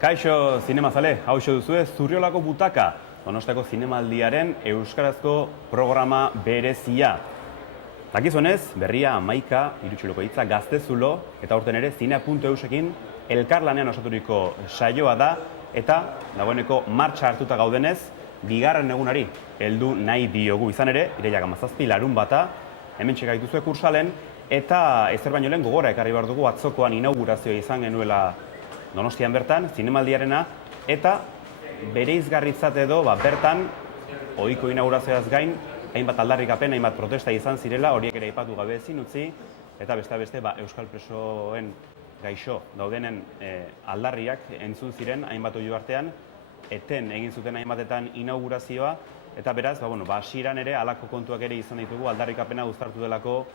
Kaixo zinemazale, hauxe duzue Zurriolako Butaka, Donostiako Zinemaldiaren euskarazko programa berezia. Dakizuenez, berria 11 irutsiloko hitza Gaztezulo eta aurten ere zinea.eusekin elkarlanean osaturiko saioa da eta dagoeneko martxa hartuta gaudenez, bigarren egunari heldu nahi diogu. Izan ere, irailak 17 larunbata, hementxe gaituzue kursalen eta ezer baino lehen gogora ekarri behar dugu atzokoan inaugurazioa izan genuela Donostian bertan, zinemaldiarena, eta bereizgarritzat edo bertan ohiko inaugurazioaz gain, hainbat aldarrikapen, hainbat protesta izan zirela, horiek ere aipatu gabe ezin utzi, eta beste euskal presoen gaixo daudenen aldarriak entzun ziren hainbat oihu artean, eten egin zuten hainbatetan inaugurazioa, eta beraz, hasieran ere halako kontuak ere izan ditugu aldarrikapena uztartu delako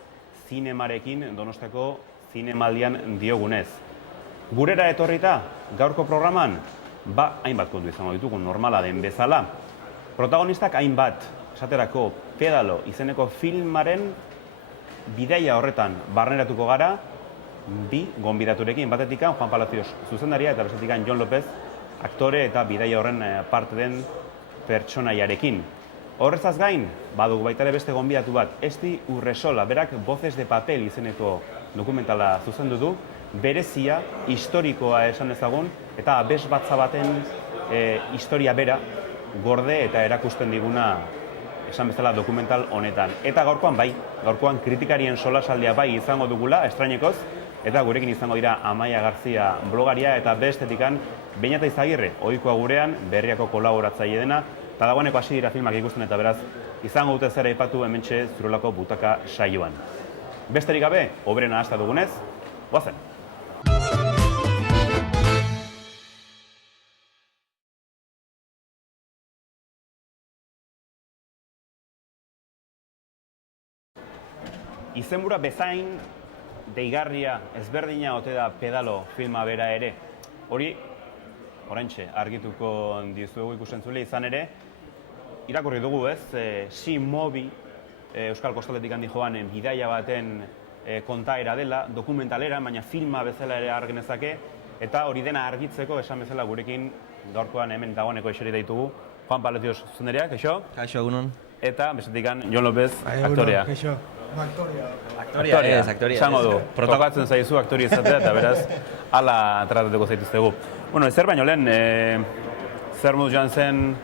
zinemarekin Donostiako zinemaldian diogunez. Gurera etorrita, gaurko programan, hainbat kontu izango ditugu normala den bezala. Protagonistak hainbat, esaterako Pedalo izeneko filmaren bidaia horretan barneratuko gara, bi gonbidaturekin, batetikan Juan Palacios zuzendaria eta bestetikan Jon López, aktore eta bidaia horren parte den pertsonaiarekin. Horrezaz gain, badugu baita ere beste gonbidatu bat, Esti Urresola, berak Voces de Papel izeneko dokumentala zuzendu du, berezia, historikoa esan ezagun, eta abes batza baten historia bera gorde eta erakusten diguna esan bezala dokumental honetan. Eta gaurkoan kritikarien solasaldia bai izango dugula, estrainekoz, eta gurekin izango dira Amaia Garzia blogaria eta bestetikan Beñata Izagirre, ohikoa gurean, berriako kolaboratzaile dena, eta dagoeneko hasi dira filmak ikusten eta beraz, izango dute zera aipatu hementxe Zurriolako Butaka saioan. Besterik gabe, obrena hasta dugunez, goazen! Izenbura bezain deigarria ezberdina ote da Pedalo filma bera ere. Hori, oraintxe argituko dizuegu ikusentzule izan ere, irakurri dugu ez, Mobi, Euskal Kostaldetik handi joan bidaia baten kontaera dela, dokumentalera, baina filma bezala ere arginezake, eta hori dena argitzeko esan bezala gurekin gaurkoan hemen dagoeneko eseri daitugu Juan Palacios zuzendaria, kaixo? Kaixo, egunon. Eta bestetikan Jon López, aktorea. Kaixo. Aktoria. Esango du, tokatzen zaizu aktoria izatea eta beraz, hala tratatuko zaituztegu. Bueno, ezer baino lehen, zer modu joan zen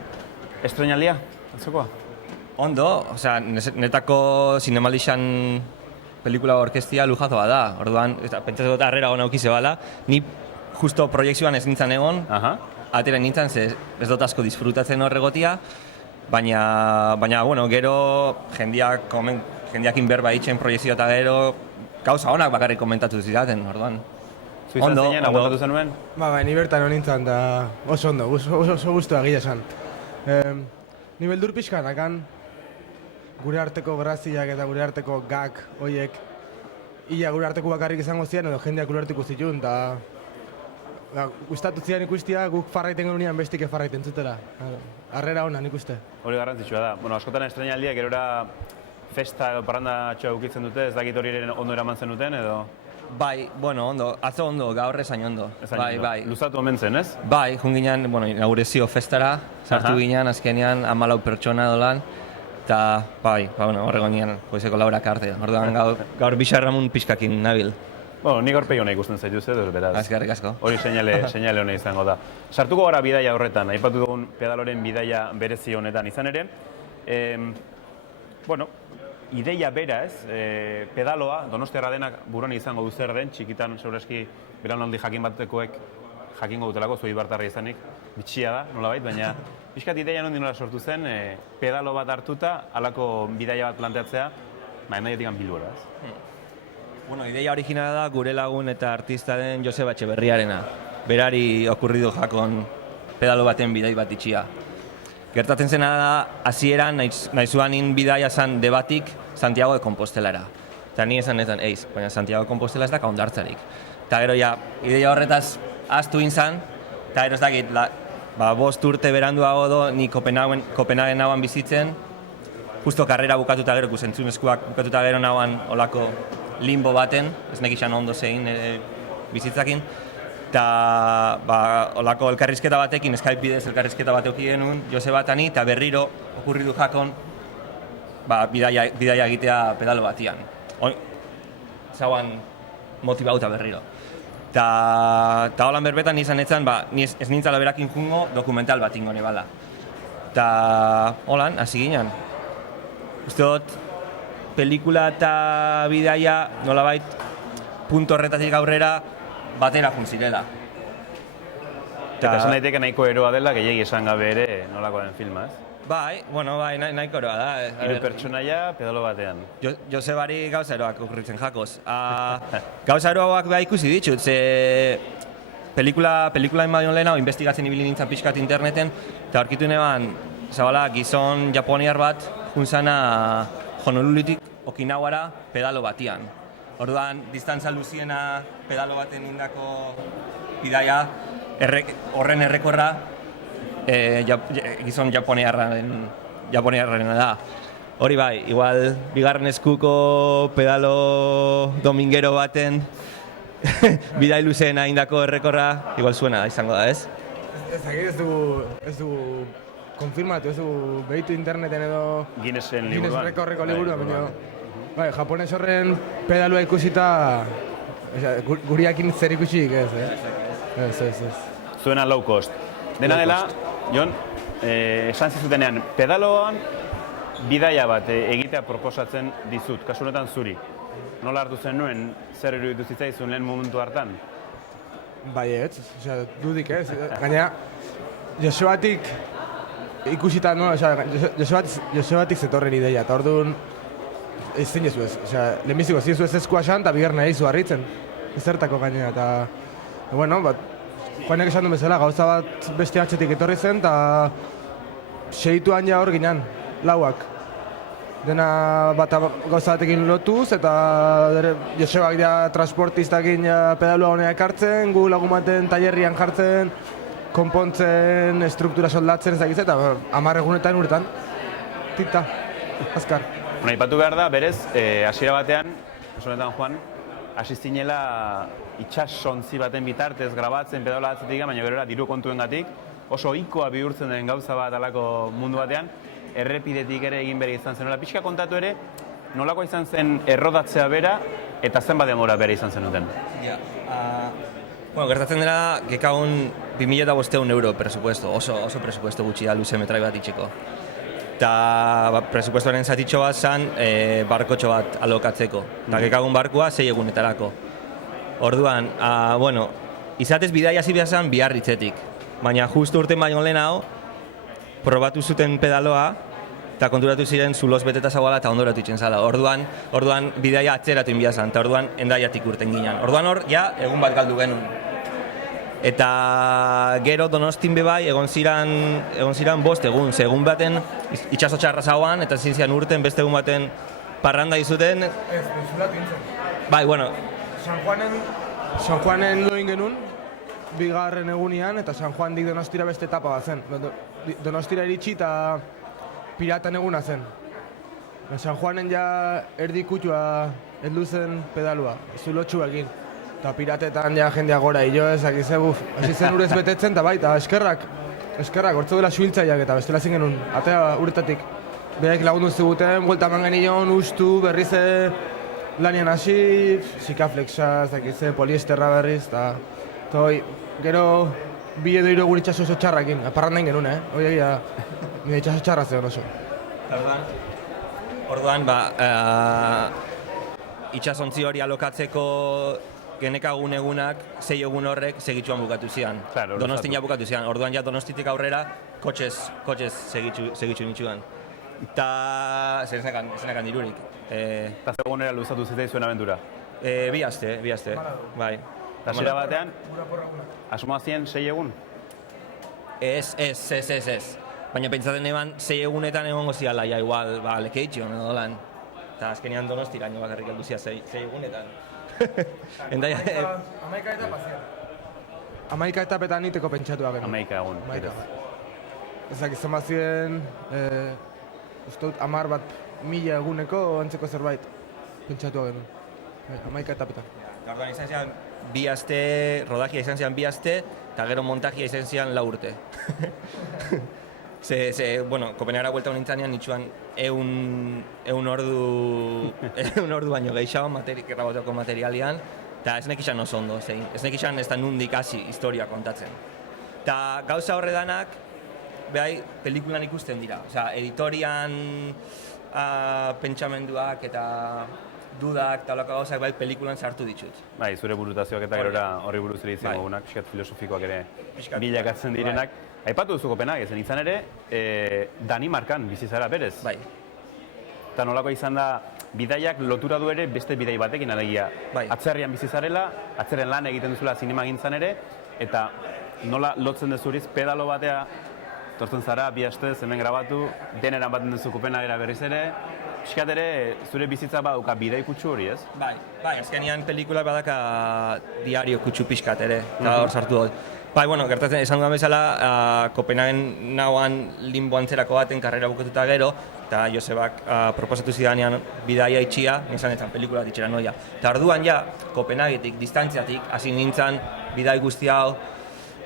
estrenaldia, atzokoa? Ondo, netako zinemaldixan pelikula orkestia lujazoa da. Orduan, pentsatu eta harrera hona aukize bala, ni justo proiektzioan ez nintzen egon, atera nintzen, ez dut asko disfrutatzen horregotia, baina, gero jendeakin berba itxen proiektzioa eta gero gauza honak bakarrik komentatu zidaten, orduan. Zuizan zinen, aguantatu zenuen? Ni bertan honintzen da oso ondo, oso guztua gila esan. Ni beldur pixkan, akan gure arteko graziak eta gure arteko gag horiek gure arteko bakarrik izango zian edo jendeak ulertuko zituen, eta gustatu zian ikustia guk farraiten genunean bestik farraiten zutela. Harrera honan ikuste. Hori garrantzitsua da. Askotan estrenaldiak gerora festa edo parranda txoa ukitzen dute, ez dakit hori ere ondo eraman zenuten edo? Bai, ondo, atzo ondo, gaur ezain ondo. Bai. Luzatu omen zen, ez? Bai, jun ginen, inaugurazio festara, sartu ginen, azkenean 14 pertsona dolan, eta horrego nien, goizeko laurak arte. Orduan gaur bixarramun pixkakin nabil. Nik gaur peio nahi ikusten zaituz edo, beraz. Azkarrik asko. Hori seinale hona izango da. Sartuko gara bidaia horretan, aipatu dugun Pedaloren bidaia berezi honetan izan ere. Ideia bera ez, Pedaloa, Donostiarra denak buruan izango du zer den, txikitan segurazki belaunaldi jakin batekoek jakingo dutelako, zoi bartarra izanik, bitxia da, nolabait, baina pixkat ideia nondi nola sortu zen, pedalo bat hartuta, halako bidaia bat planteatzea, emaiatik Bilbora, ez? Ideia originala da gure lagun eta artista den Joseba Etxeberriarena. Berari okurridu jakon pedalo baten bidai bat itxia. Gertatzen zena da, hasieran nahi zuanin bidaia zan debatik Santiago de Compostelara. Eta ni esan baina Santiago de Compostela ez da kaundartzarik. Eta gero ideia horretaz ahaztu inzan, eta gero ez dakit, 5 urte beranduago do, ni Kopenhagen nagoan bizitzen, justo karrera bukatuta gero, kusentzunezkoak bukatuta gero nagoan olako limbo baten, ez nekixan ondo zein bizitzakin, eta olako elkarrizketa batekin, Skype bidez elkarrizketa bat euki genuen, Joseba eta ni, eta berriro okurridu jakon bidaia egitea pedalo batian. Zauan motibauta berriro. Eta holan berbetan izan etzan, ni ez nintzala berakin jungo dokumental bat ingo nebala. Eta holan, hasi ginen. Uste dut, pelikula eta bidaia nolabait punto horretatik aurrera batera juntzirela. Eta esan daiteke nahiko eroa dela, gehiagi esan gabe ere nolako den filma, ez? Bai, nahiko eroa da. Hiru pertsonaia pedalo batean. Josebari gauza eroak okurritzen jakoz. Gauza eroak beha ikusi ditut, ze pelikula ematen lehenago investigatzen ibili nintzen pixkat interneten, eta aurkitu neban, zabala, gizon japoniar bat juntzana Honolulutik Okinawara pedalo batian. Orduan, distantza luziena pedalo baten indako bidaia, horren errekorra gizon japoniarrarena da. Hori bai, igual bigarren eskuko pedalo domingero baten bidai luzeena indako errekorra igual zuena izango da, ez? Ez dugu konfirmatu, ez dugu behitu interneten edo Guinnessen Guinness liburuan. rekorreko liburua, bai, japones horren pedalua ikusita guriakin zer ikusik, ez. Zuena low cost. Dena dela, Jon, esan zizutenean, pedaloan bidaia bat egitea proposatzen dizut, kasu honetan zuri. Nola hartu zen nuen, zer iruditu zitzaizun lehen momentu hartan? Bai ez, dudik ez. Gaina, Josebatik ikusita, no, Josebatik zetorren ideia, eta orduan ezin jezu ez. Lehenbiziko ezin zu ez eskua esan, eta bigarna egizu harritzen. Ezertako gainera, eta bueno, Juanek esan duen bezala, gauza bat beste atxetik etorri zen, eta segituan ja hor ginen, lauak. Dena bat gauza batekin lotuz, eta Josebak ja transportistakin pedalua honea ekartzen, gu lagun baten tailerrian jartzen, konpontzen, struktura soldatzen, ez dakiz, eta 10 egunetan uretan. Tita, azkar. Aipatu behar da, berez, hasiera batean, honetan Juan, hasi zinela itxasontzi baten bitartez grabatzen pedala atzetik, baina gerora diru kontuengatik oso ohikoa bihurtzen den gauza bat alako mundu batean, errepidetik ere egin bere izan zen. Pixka kontatu ere, nolako izan zen errodatzea bera eta zenbat denbora bere izan zenuten? Gertatzen dela, gekagun 2.500 euro presupuesto, oso presupuesto gutxi da luze metrai bat itxeko. Eta presupuestoaren zatitxo bat zen barkotxo bat alokatzeko. Eta gekagun barkua 6 egunetarako. Orduan, izatez bidai hasi behar zen Biarritzetik. Baina justu urten baino lehenago, probatu zuten pedaloa, eta konturatu ziren zuloz beteta zagoala eta ondoratu itzen zala. Orduan bidaia atzeratu inbia zen, eta orduan Hendaiatik urten ginen. Orduan hor, ja, egun bat galdu genuen. Eta gero Donostin bebai egon ziran 5 egun, egun baten itxaso txarra zauan, eta ziren urten beste egun baten parranda izuten. Ez, zulatu intzen. Bai, bueno. San Juanen loin genuen, bigarren egunian, eta San Juandik Donostira beste etapa bat zen. Donostira iritsi eta piratan eguna zen. San Juanen ja erdikutua heldu zen pedalua, zulotxu egin. Eta piratetan ja jendea gora hilo ezak izan, hasi zen urez betetzen, eta bai, eta eskerrak, hortzu dela suhiltzaiak eta bestela zin genuen, atea uretatik. Behaik lagundu ziguten, buelta eman genion, ustu, berriz lanian hasi, sikaflexa, poliesterra berriz, eta gero 2 edo 3 egun itxaso oso txarrakin, parrandain genuen, hori egia, nire itxaso txarra zegoen oso. Orduan, itxasontzi hori alokatzeko genekagun egunak, 6 egun horrek segitxuan bukatu zian. Donostin ja bukatu zian, orduan ja Donostitik aurrera kotxez segitxu nitxuan. Eta zenekan dirurik. Eta zegoenera luzatu zitzaizuen abentura? 2 aste, bai. Hasiera batean, asmoa zien 6 egun? Ez. Baina pentsatzen eban 6 egunetan egongo ziala, ja igual, lekeitxon edo lan. Eta azkenean Donostiraino bakarrik heldu zia 6 egunetan. 11 etapa zian. 11 etapetan niteko pentsatu da. 11 egun. Ezak izan bat ziren, uste dut 10.000 eguneko antzeko zerbait pentsatu genuen. 11 etapetan. Orduan izan zian bi aste, rodajia izan zian 2 aste, eta gero montajia izan zian 4 urte. Bueno, Kopenhagera buelta nintzanean, nitxuan eun ordu baino gehiago grabatuko materialian, eta ez nekixan oso ondo, ez nekixan ez da nundik hasi historia kontatzen. Eta gauza horredanak, behai, pelikulan ikusten dira. Osea, editorian pentsamenduak eta dudak eta olako gauzak bai pelikulan sartu ditut. Bai, zure burutazioak eta gerora horri buruz ere izango gunak, pixkat filosofikoak ere bilakatzen direnak. Aipatu duzu Kopenhague, zen izan ere, Danimarkan bizi zara berez. Bai. Eta nolako izan da, bidaiak lotura du ere beste bidai batekin alegia. Bai. Atzerrian bizi zarela, atzerren lan egiten duzula zinemagintzan ere, eta nola lotzen dezuriz pedalo batea, tortzen zara, 2 astez, hemen grabatu, deneran baten duzu Kopenhagera berriz ere, pixkat ere, zure bizitza baduka bidai kutsu hori, ez? Bai, azkenean pelikula badaka diario kutsu pixkat ere, eta hor sartu dut. Bai, bueno, gertatzen esan dudan bezala, Kopenhagen nagoan limbo antzerako baten karrera bukatuta gero, eta Josebak proposatu zidanean bidaia itxia, nizan eta pelikula ditxera noia. Eta orduan ja, Kopenhagetik, distantziatik, hasi nintzen bidai guzti hau,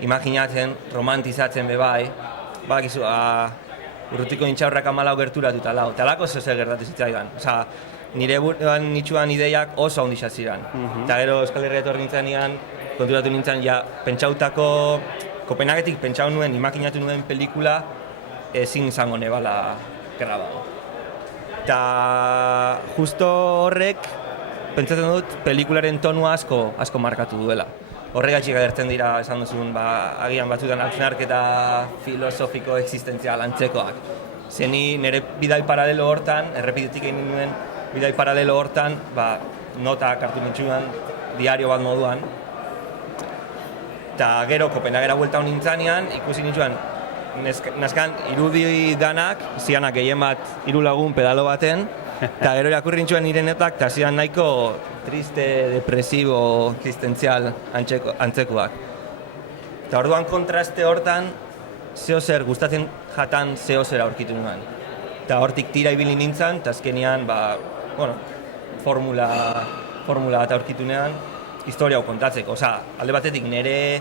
imaginatzen, romantizatzen bebai, badakizu, urrutiko intxaurrak 14 gerturatuta lau, eta lako zeu gertatu zitzaidan. Osa, nire buruan nitsuan ideiak oso handixat ziren. Eta gero Euskal Herria etorri nintzenean, konturatu nintzen, ja, pentsautako, Kopenhagetik pentsau nuen, imaginatu nuen pelikula, ezin izango nebala grabado. Eta justo horrek, pentsatzen dut, pelikularen tonua asko markatu duela. Horregatik agertzen dira, esan duzun, agian batzutan hausnarketa filosofiko existentzial antzekoak. Zeni nire bidai paralelo hortan, errepidetik egin nuen bidai paralelo hortan, notak hartu nintzuan, diario bat moduan. Eta gero Kopenhagera buelta nintzanean, ikusi nintzuan, naskan irudi danak, zianak gehien bat 3 lagun pedalo baten, eta gero irakurri nintzuan nire netak, eta zian nahiko triste, depresibo, existentzial antzekoak. Eta orduan kontraste hortan, zehozer gustatzen jatan zehozer aurkitu nuen. Eta hortik tira ibili nintzen, eta azkenean, formula bat aurkitu nuen, historia hau kontatzeko. Osa, alde batetik nire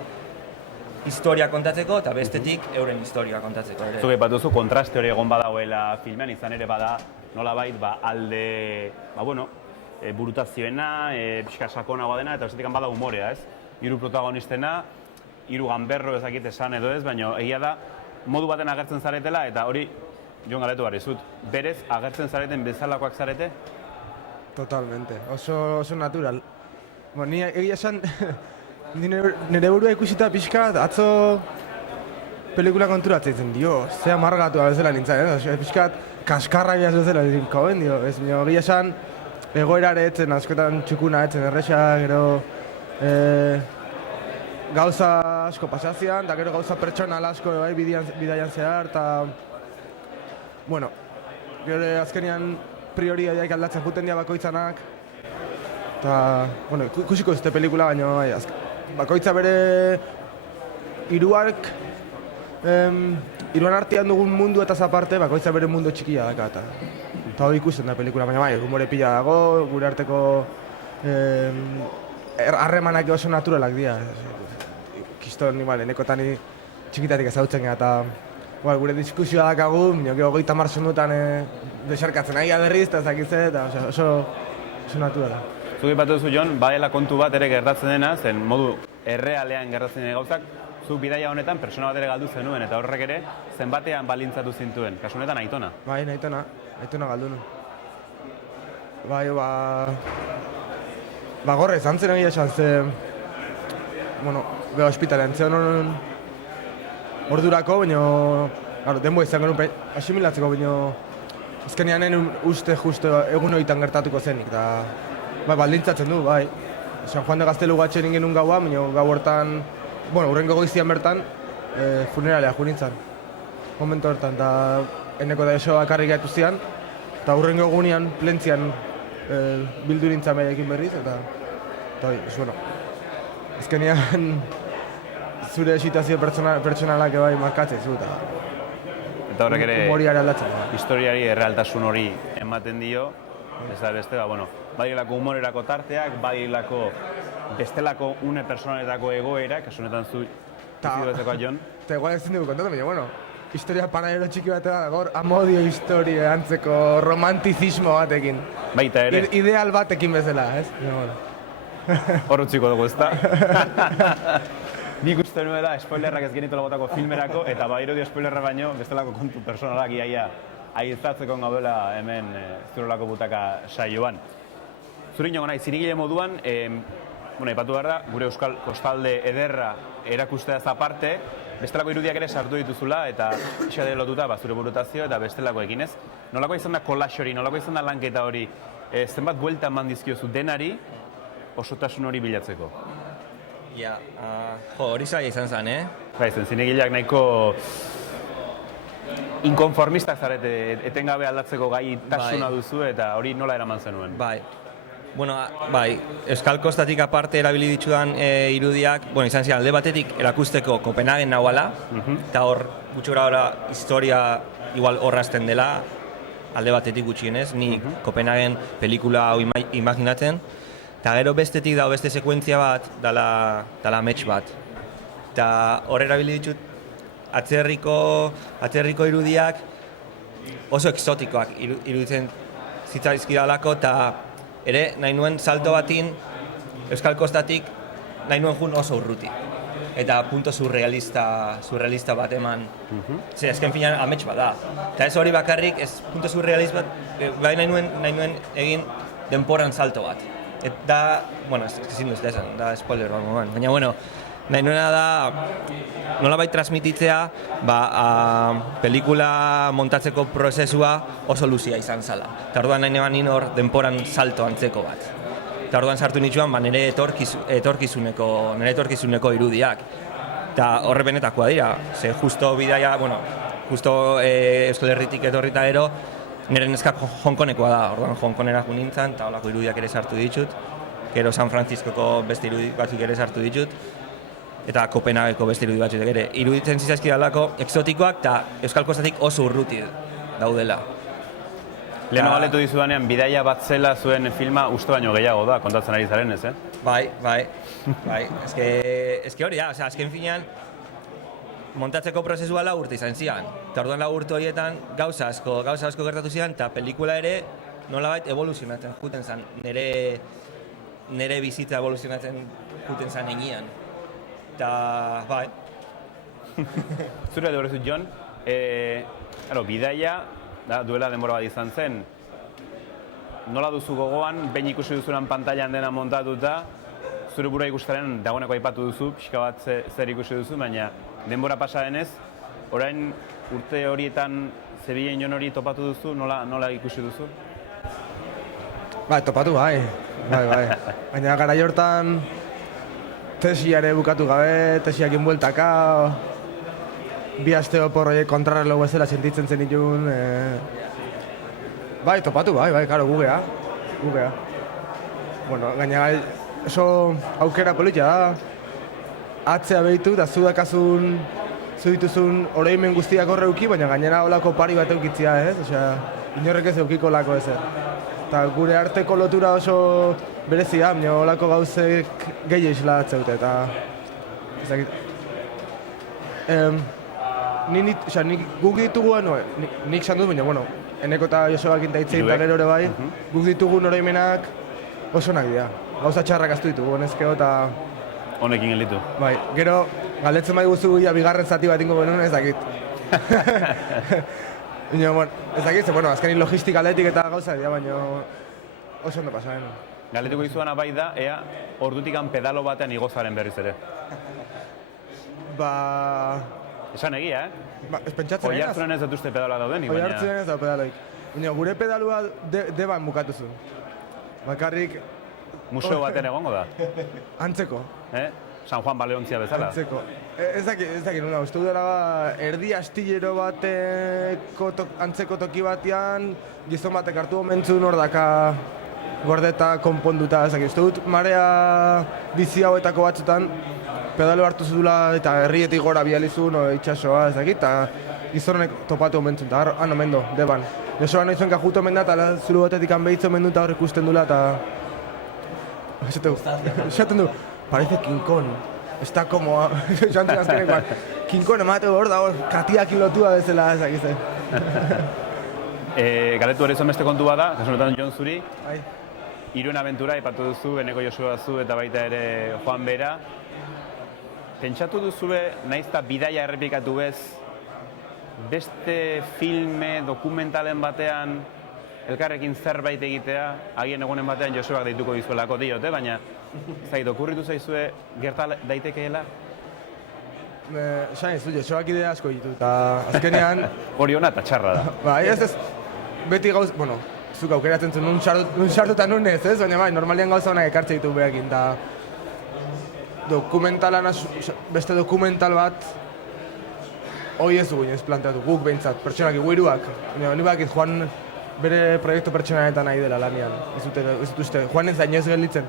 historia kontatzeko, eta bestetik euren historia kontatzeko. Zuk aipatuzu kontraste hori egon badagoela filmean, izan ere bada nolabait alde, burutazioena, pixka sakonagoa dena, eta bestetik bada umorea, ez? 3 protagonistena, 3 ganberro ezakit esan edo ez, baina egia da modu baten agertzen zaretela, eta hori, Jon galetu barizut, berez agertzen zareten bezalakoak zarete? Totalmente, oso natural. Ni egia esan, nire burua ikusita pixka, atzo pelikula konturatzen dio, ze amargatu bezala nintzen, pixkat kaskarra biaz bezala nintzen, ez egia esan, egoerare etzen, askotan txukuna etzen, erresa, gero gauza asko pasazian, eta gero gauza pertsonal asko bidaian zehar, eta bueno, gero azkenean prioridadiak aldatzen juten dira bakoitzanak, eta, bueno, ikusiko ez pelikula, baina bakoitza bere hiruak, hiruan artean dugun mundu eta zaparte, bakoitza bere mundu txikia daka, eta hori ikusten da pelikula, baina humore pila dago, gure arteko harremanak oso naturalak dira. Kiston, enekotan txikitatik ezautzen gara, eta gure diskusioa dakagu, minoko 30 segundutan desarkatzen ari berriz, eta ezakitze, eta oso naturala. Zuk ipatu duzu, Jon, badela kontu bat ere gertatzen dena, zen modu errealean gertatzen dena gauzak, zuk bidaia honetan pertsona bat ere galdu zenuen, eta horrek ere zenbatean balintzatu zintuen, kasu honetan Aitona. Bai, Aitona galdu nuen. Bai, gorre, zantzen egia esan, ze... Beha hospitalean, ze honon... Ordurako, baina... Denbo izango nuen asimilatzeko, baina... Azkenean nuen uste justo egun horietan gertatuko zenik, eta... Baldintzatzen du, bai. San Juan de Gaztelu gatxen ingen gaua, baina gau hortan... Urrengo goizian bertan, funeralea jo nintzen. Momentu hortan, eta... Eneko da eso akarri gaitu zian, eta urrengo egunean, plentzian, bildu nintzen behaiekin berriz, eta... Eta hori, azkenean... Zure situazio pertsonalak bai markatzen zu, eta horrek ere humoriare aldatzen. Historiari errealtasun hori ematen dio, ez da beste, badirelako humorerako tarteak, badirelako bestelako une personaletako egoera, kasu honetan zu bizitzekoa Jon. Eta igual ezin dugu kontatu, baina, bueno, historia paralelo txiki bat da, gaur amodio historia antzeko romantizismo batekin. Baita ere. Ideal batekin bezala, ez? Ja, bueno. Hor utziko dugu, ezta? Nik uste nuela spoilerrak ez genitola botako filmerako, eta badirudi spoilerra baino, bestelako kontu personalak iaia ahizatzeko gaudela hemen Zuriolako Butaka saioan. Zuri inongo nahi, zinigile moduan, aipatu behar da, gure euskal kostalde ederra erakusteaz aparte, bestelako irudiak ere sartu dituzula, eta isade lotuta zure burutazio eta bestelakoekin ez. Nolako izan da kolax hori, nolako izan da lanketa hori, zenbat buelta eman dizkiozu denari, osotasun hori bilatzeko? Ja, hori zaila izan zen, Baizen, zinegileak nahiko inkonformistak zarete, etengabe aldatzeko gaitasuna duzu eta hori nola eraman zenuen? Bai. Bueno, bai, Euskal Kostatik aparte erabili ditudan irudiak, bueno, izan ziren alde batetik erakusteko Kopenhagen nahuala, eta hor gutxi gora historia igual horrazten dela, alde batetik gutxienez, ni Kopenhagen pelikula hau imaginatzen, eta gero bestetik dago beste sekuentzia bat, dala amets bat. Eta hor erabili ditut atzerriko irudiak oso exotikoak iruditzen zitzaizkidalako, eta ere nahi nuen salto batin Euskal Kostatik nahi nuen jun oso urruti. Eta punto surrealista bat eman. Zer, ezken finan amets bat da. Eta ez hori bakarrik, ez punto surrealista bat, bai nahi nuen egin denporan salto bat. Eta, bueno, ezin duz desan, da spoiler bat momen. Baina, bueno, nahi nuena da nolabait transmititzea pelikula montatzeko prozesua oso luzia izan zala. Eta orduan nahi neban hor denporan salto antzeko bat. Eta orduan sartu nitzuan nire etorkizuneko irudiak. Eta horre benetakoa dira, ze justo bidaia, bueno, justo Euskal Herritik etorrita gero, nire neskak Hongkonekoa da, orduan Hongkonera jo nintzen, eta holako irudiak ere sartu ditut. Gero San Franciscoko beste irudik batzuk ere sartu ditut. Eta Kopenhageko beste irudi batzuk ere. Iruditzen zizazkidalako exotikoak eta Euskal Kostatik oso urruti daudela. Leheno galetu dizudanean, bidaia bat zela zuen filma uste baino gehiago da, kontatzen ari zaren ez, Bai. Hori da, azken finean, montatzeko prozesua 4 urte izan zian. Eta orduan 4 urte horietan gauza asko gertatu zian, eta pelikula ere nolabait evoluzionatzen juten zen. Nere bizitza evoluzionatzen juten zen egian. Eta, bai. Zure edo Jon, bidaia, duela denbora bat izan zen, nola duzu gogoan, behin ikusi duzunan pantailan dena montatuta, zure burua ikustaren dagoeneko aipatu duzu, pixka bat zer ikusi duzu, baina denbora pasa denez, orain urte horietan zebilen Jon hori topatu duzu, nola ikusi duzu? Bai, topatu bai. Baina garai hortan tesiare bukatu gabe, tesiakin bueltaka, bi aste oporroiek kontrarrelo bezala sentitzen zen itun. Bai, topatu bai, karo, gugea. Bueno, gaina oso aukera politia da. Atzea behitu, da zu dituzun oroimen guztiak horreuki, baina gainera olako pari bat eukitzia, ez? Osea, inorrek ez eukiko lako ezer. Eta gure arteko lotura oso berezia, baina olako gauzek gehi isla atzeute, eta... Nik guk ditugu, nik esan dut, baina, bueno, Eneko eta Josebak intaitzei eta gero ere bai, guk ditugun oroimenak oso onak dira. Gauza txarrak aztu ditugu, honezkeo eta... Honekin gelitu. Bai, gero, galdetzen bai guzu bigarren zati bat ingo benuen ez dakit. Baina, bueno, ez dakit, bueno, azkenin logistika aldetik eta gauza dira, baina oso ondo pasa, Galdetuko dizudan bai da, ea, ordutikan pedalo batean igozaren berriz ere. Esan egia, Ez pentsatzen egin. Oiartzunen ez dut uste pedaloa daudenik, baina... Oiartzunen ez da pedaloik. Baina, gure pedalua deban bukatu zuen. Bakarrik... Museo baten egongo da? Antzeko. San Juan Baleontzia bezala? Antzeko. Ez dakit, nuna, uste dela erdi astillero bateko antzeko toki batean, gizon batek hartu omentzun hor daka gordeta konponduta, ez dakit. Uste dut marea bizi hauetako batzutan pedalo hartu zudula eta herrietik gora bializun, itxasoa, ez dakit, eta gizon honek topatu omentzun, eta han omendo, deban. Josoa noizuenka juto omenda, eta zuru batetik hanbehitzo omendu eta hor ikusten dula, eta Esaten du, parece King Kong. Está como... Esan zen azkenekoan, King Kong emate hor da hor, katiakin lotua bezala, ezakize. Galetu ere izan beste kontu bada, kasu honetan Jon zuri, Bai. Irun abentura aipatu duzu, Eneko Josua zu eta baita ere Juan Bera. Pentsatu duzue, nahiz eta bidaia errepikatu bez, beste filme dokumentalen batean elkarrekin zerbait egitea, agien egunen batean Josuak deituko dizuelako diote, baina zait, okurritu zaizue gerta daitekeela? Esan ez du, Josuak idea asko ditu, eta azkenean... Hori ona eta txarra da. Bai, ez, beti gauz, bueno, zuk aukeratzen zuen, nun sartu eta nun ez, baina bai, normalian gauza honak ekartze ditu behakin, eta dokumentalan, beste dokumental bat, hoi ez dugu inoiz planteatu, guk behintzat, pertsonak hiruak. Ni bakit Juan bere proiektu pertsonanetan nahi dela lanian, ez dut uste, Juan ez da inoiz gelditzen.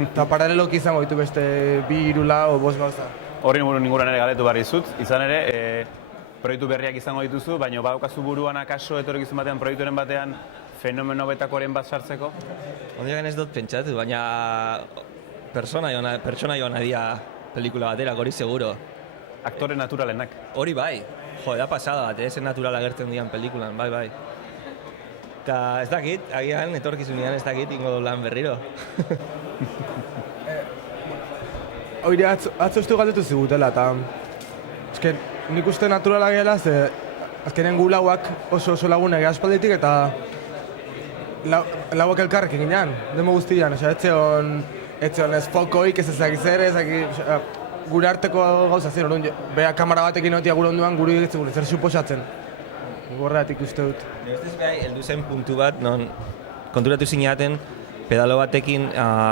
Eta paraleloki izango ditu beste 2, 3, 4 5 gauza. Horri inguruan ere galetu barri zut, izan ere, proiektu berriak izango dituzu, baina badaukazu buruan akaso etorkizun batean, proiekturen batean, fenomeno betakoren bat sartzeko? Ondiagen ez dut pentsatu, baina pertsona joan adia pelikula batera, hori seguro. Aktore naturalenak. Hori bai, jo, da pasada bat, zen natural agertzen dian pelikulan, bai. Eta ez dakit, agian, etorkizunean ez dakit, ingo lan berriro. Hori atzo uste galdetu zigutela, eta ezken nik uste naturala gela, ze azkenen gu lauak oso lagunak aspalditik, eta lauak elkarrekin ginean, demo guztian, etzeon ez fokoik, ez ezakizer, gure arteko gauza zen, orduan, beha kamara batekin notia gure onduan, gure egitzen zer suposatzen. Gorreatik uste dut. Ez behar, heldu zen puntu bat, non konturatu zineaten, pedalo batekin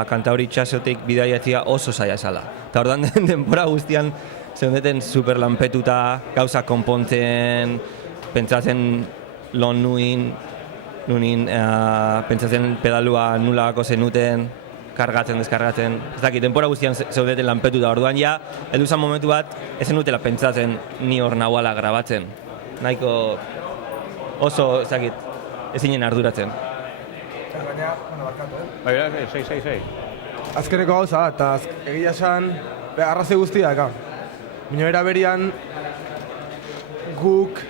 Kantauri itxasotik bidaiatzea oso zaila zala. Eta orduan denbora guztian zeundeten super lanpetuta, gauza konpontzen, pentsatzen lon nuin, pentsatzen pedalua nulako zenuten, kargatzen, deskargatzen. Ez dakit, denbora guztian zeudeten lanpetuta. Orduan ja, heldu zen momentu bat, ezen dutela pentsatzen ni hor nahuala grabatzen. Nahiko oso, ez dakit, ezinen arduratzen. Baina, barkatu, Bai, sei. Azkeneko gauza, eta egia esan, arrazoi guztiak, Bino era berian, guk,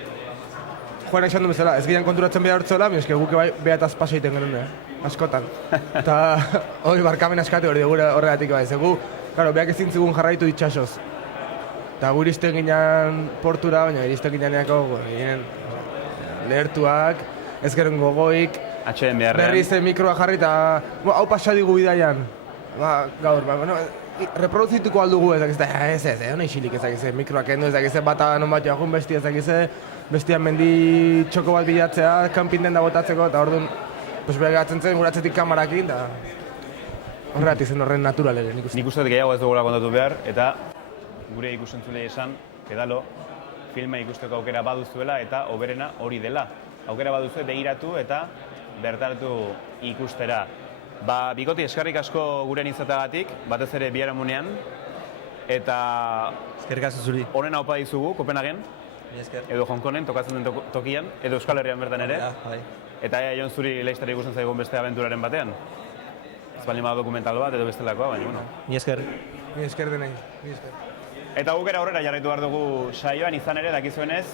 Juan esan du bezala, ez ginean konturatzen behar hortzola, eske guk behataz pasa egiten genuen, askotan. Eta hori barkamen askatu hori horregatik bai, zegu, behak ezin zigun jarraitu itxasoz. Eta gure izten ginean portura, baina iristen gineaneko lehertuak, ez geren gogoik, HM beharrean. berriz mikroa jarri eta hau pasa digu bidaian. Gaur, reproduzituko aldugu ez, hona isilik ez, mikroak endu ez, bata non bat joakun bestia ez, bestian mendi txoko bat bilatzea, kanpin da botatzeko, eta orduan, begatzen zen guratzetik kamarakin, eta horregatik zen horren naturaleren ikusten. Nik uste gehiago ez dugula kontatu behar, eta gure ikusentzulei esan, pedalo, filma ikusteko aukera baduzuela, eta hoberena hori dela. Aukera baduzue begiratu eta bertaratu ikustera. Bikoti eskerrik asko guren izatagatik, batez ere biharamunean, eta Eskerrik asko zuri. honen haupa dizugu, Kopenhagen, edo Hongkongen, tokatzen den tokian, edo Euskal Herrian bertan ere. Eta Jon zuri laiztara ikusten zaigun beste abenturaren batean. Ez baldin bada dokumental bat edo bestelakoa, baina bueno. Ni esker. Ni esker denei, ni esker. Eta guk aurrera jarraitu behar dugu saioan, izan ere dakizuenez,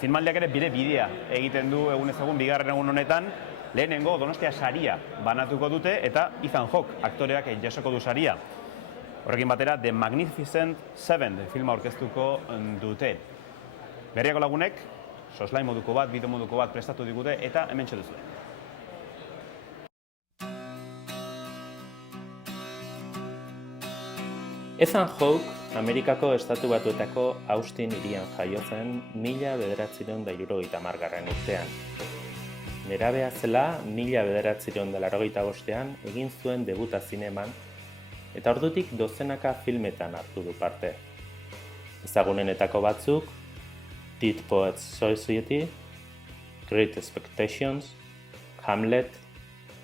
Zinemaldiak ere bidea egiten du egunez egun, bigarren egun honetan, lehenengo Donostia saria banatuko dute eta Ethan Hawke aktoreak jasoko du saria. Horrekin batera, The Magnificent Seven filma aurkeztuko dute. Berriako lagunek, soslai moduko bat, bideo moduko bat prestatu digute eta hemen txeduzu. Ethan Hawke, Amerikako Estatu Batuetako Austin hirian jaio zen 1970 urtean. Nerabea zela 1985ean egin zuen debuta zineman, eta ordutik dozenaka filmetan hartu du parte. Ezagunenetako batzuk, Dead Poets Society, Great Expectations, Hamlet,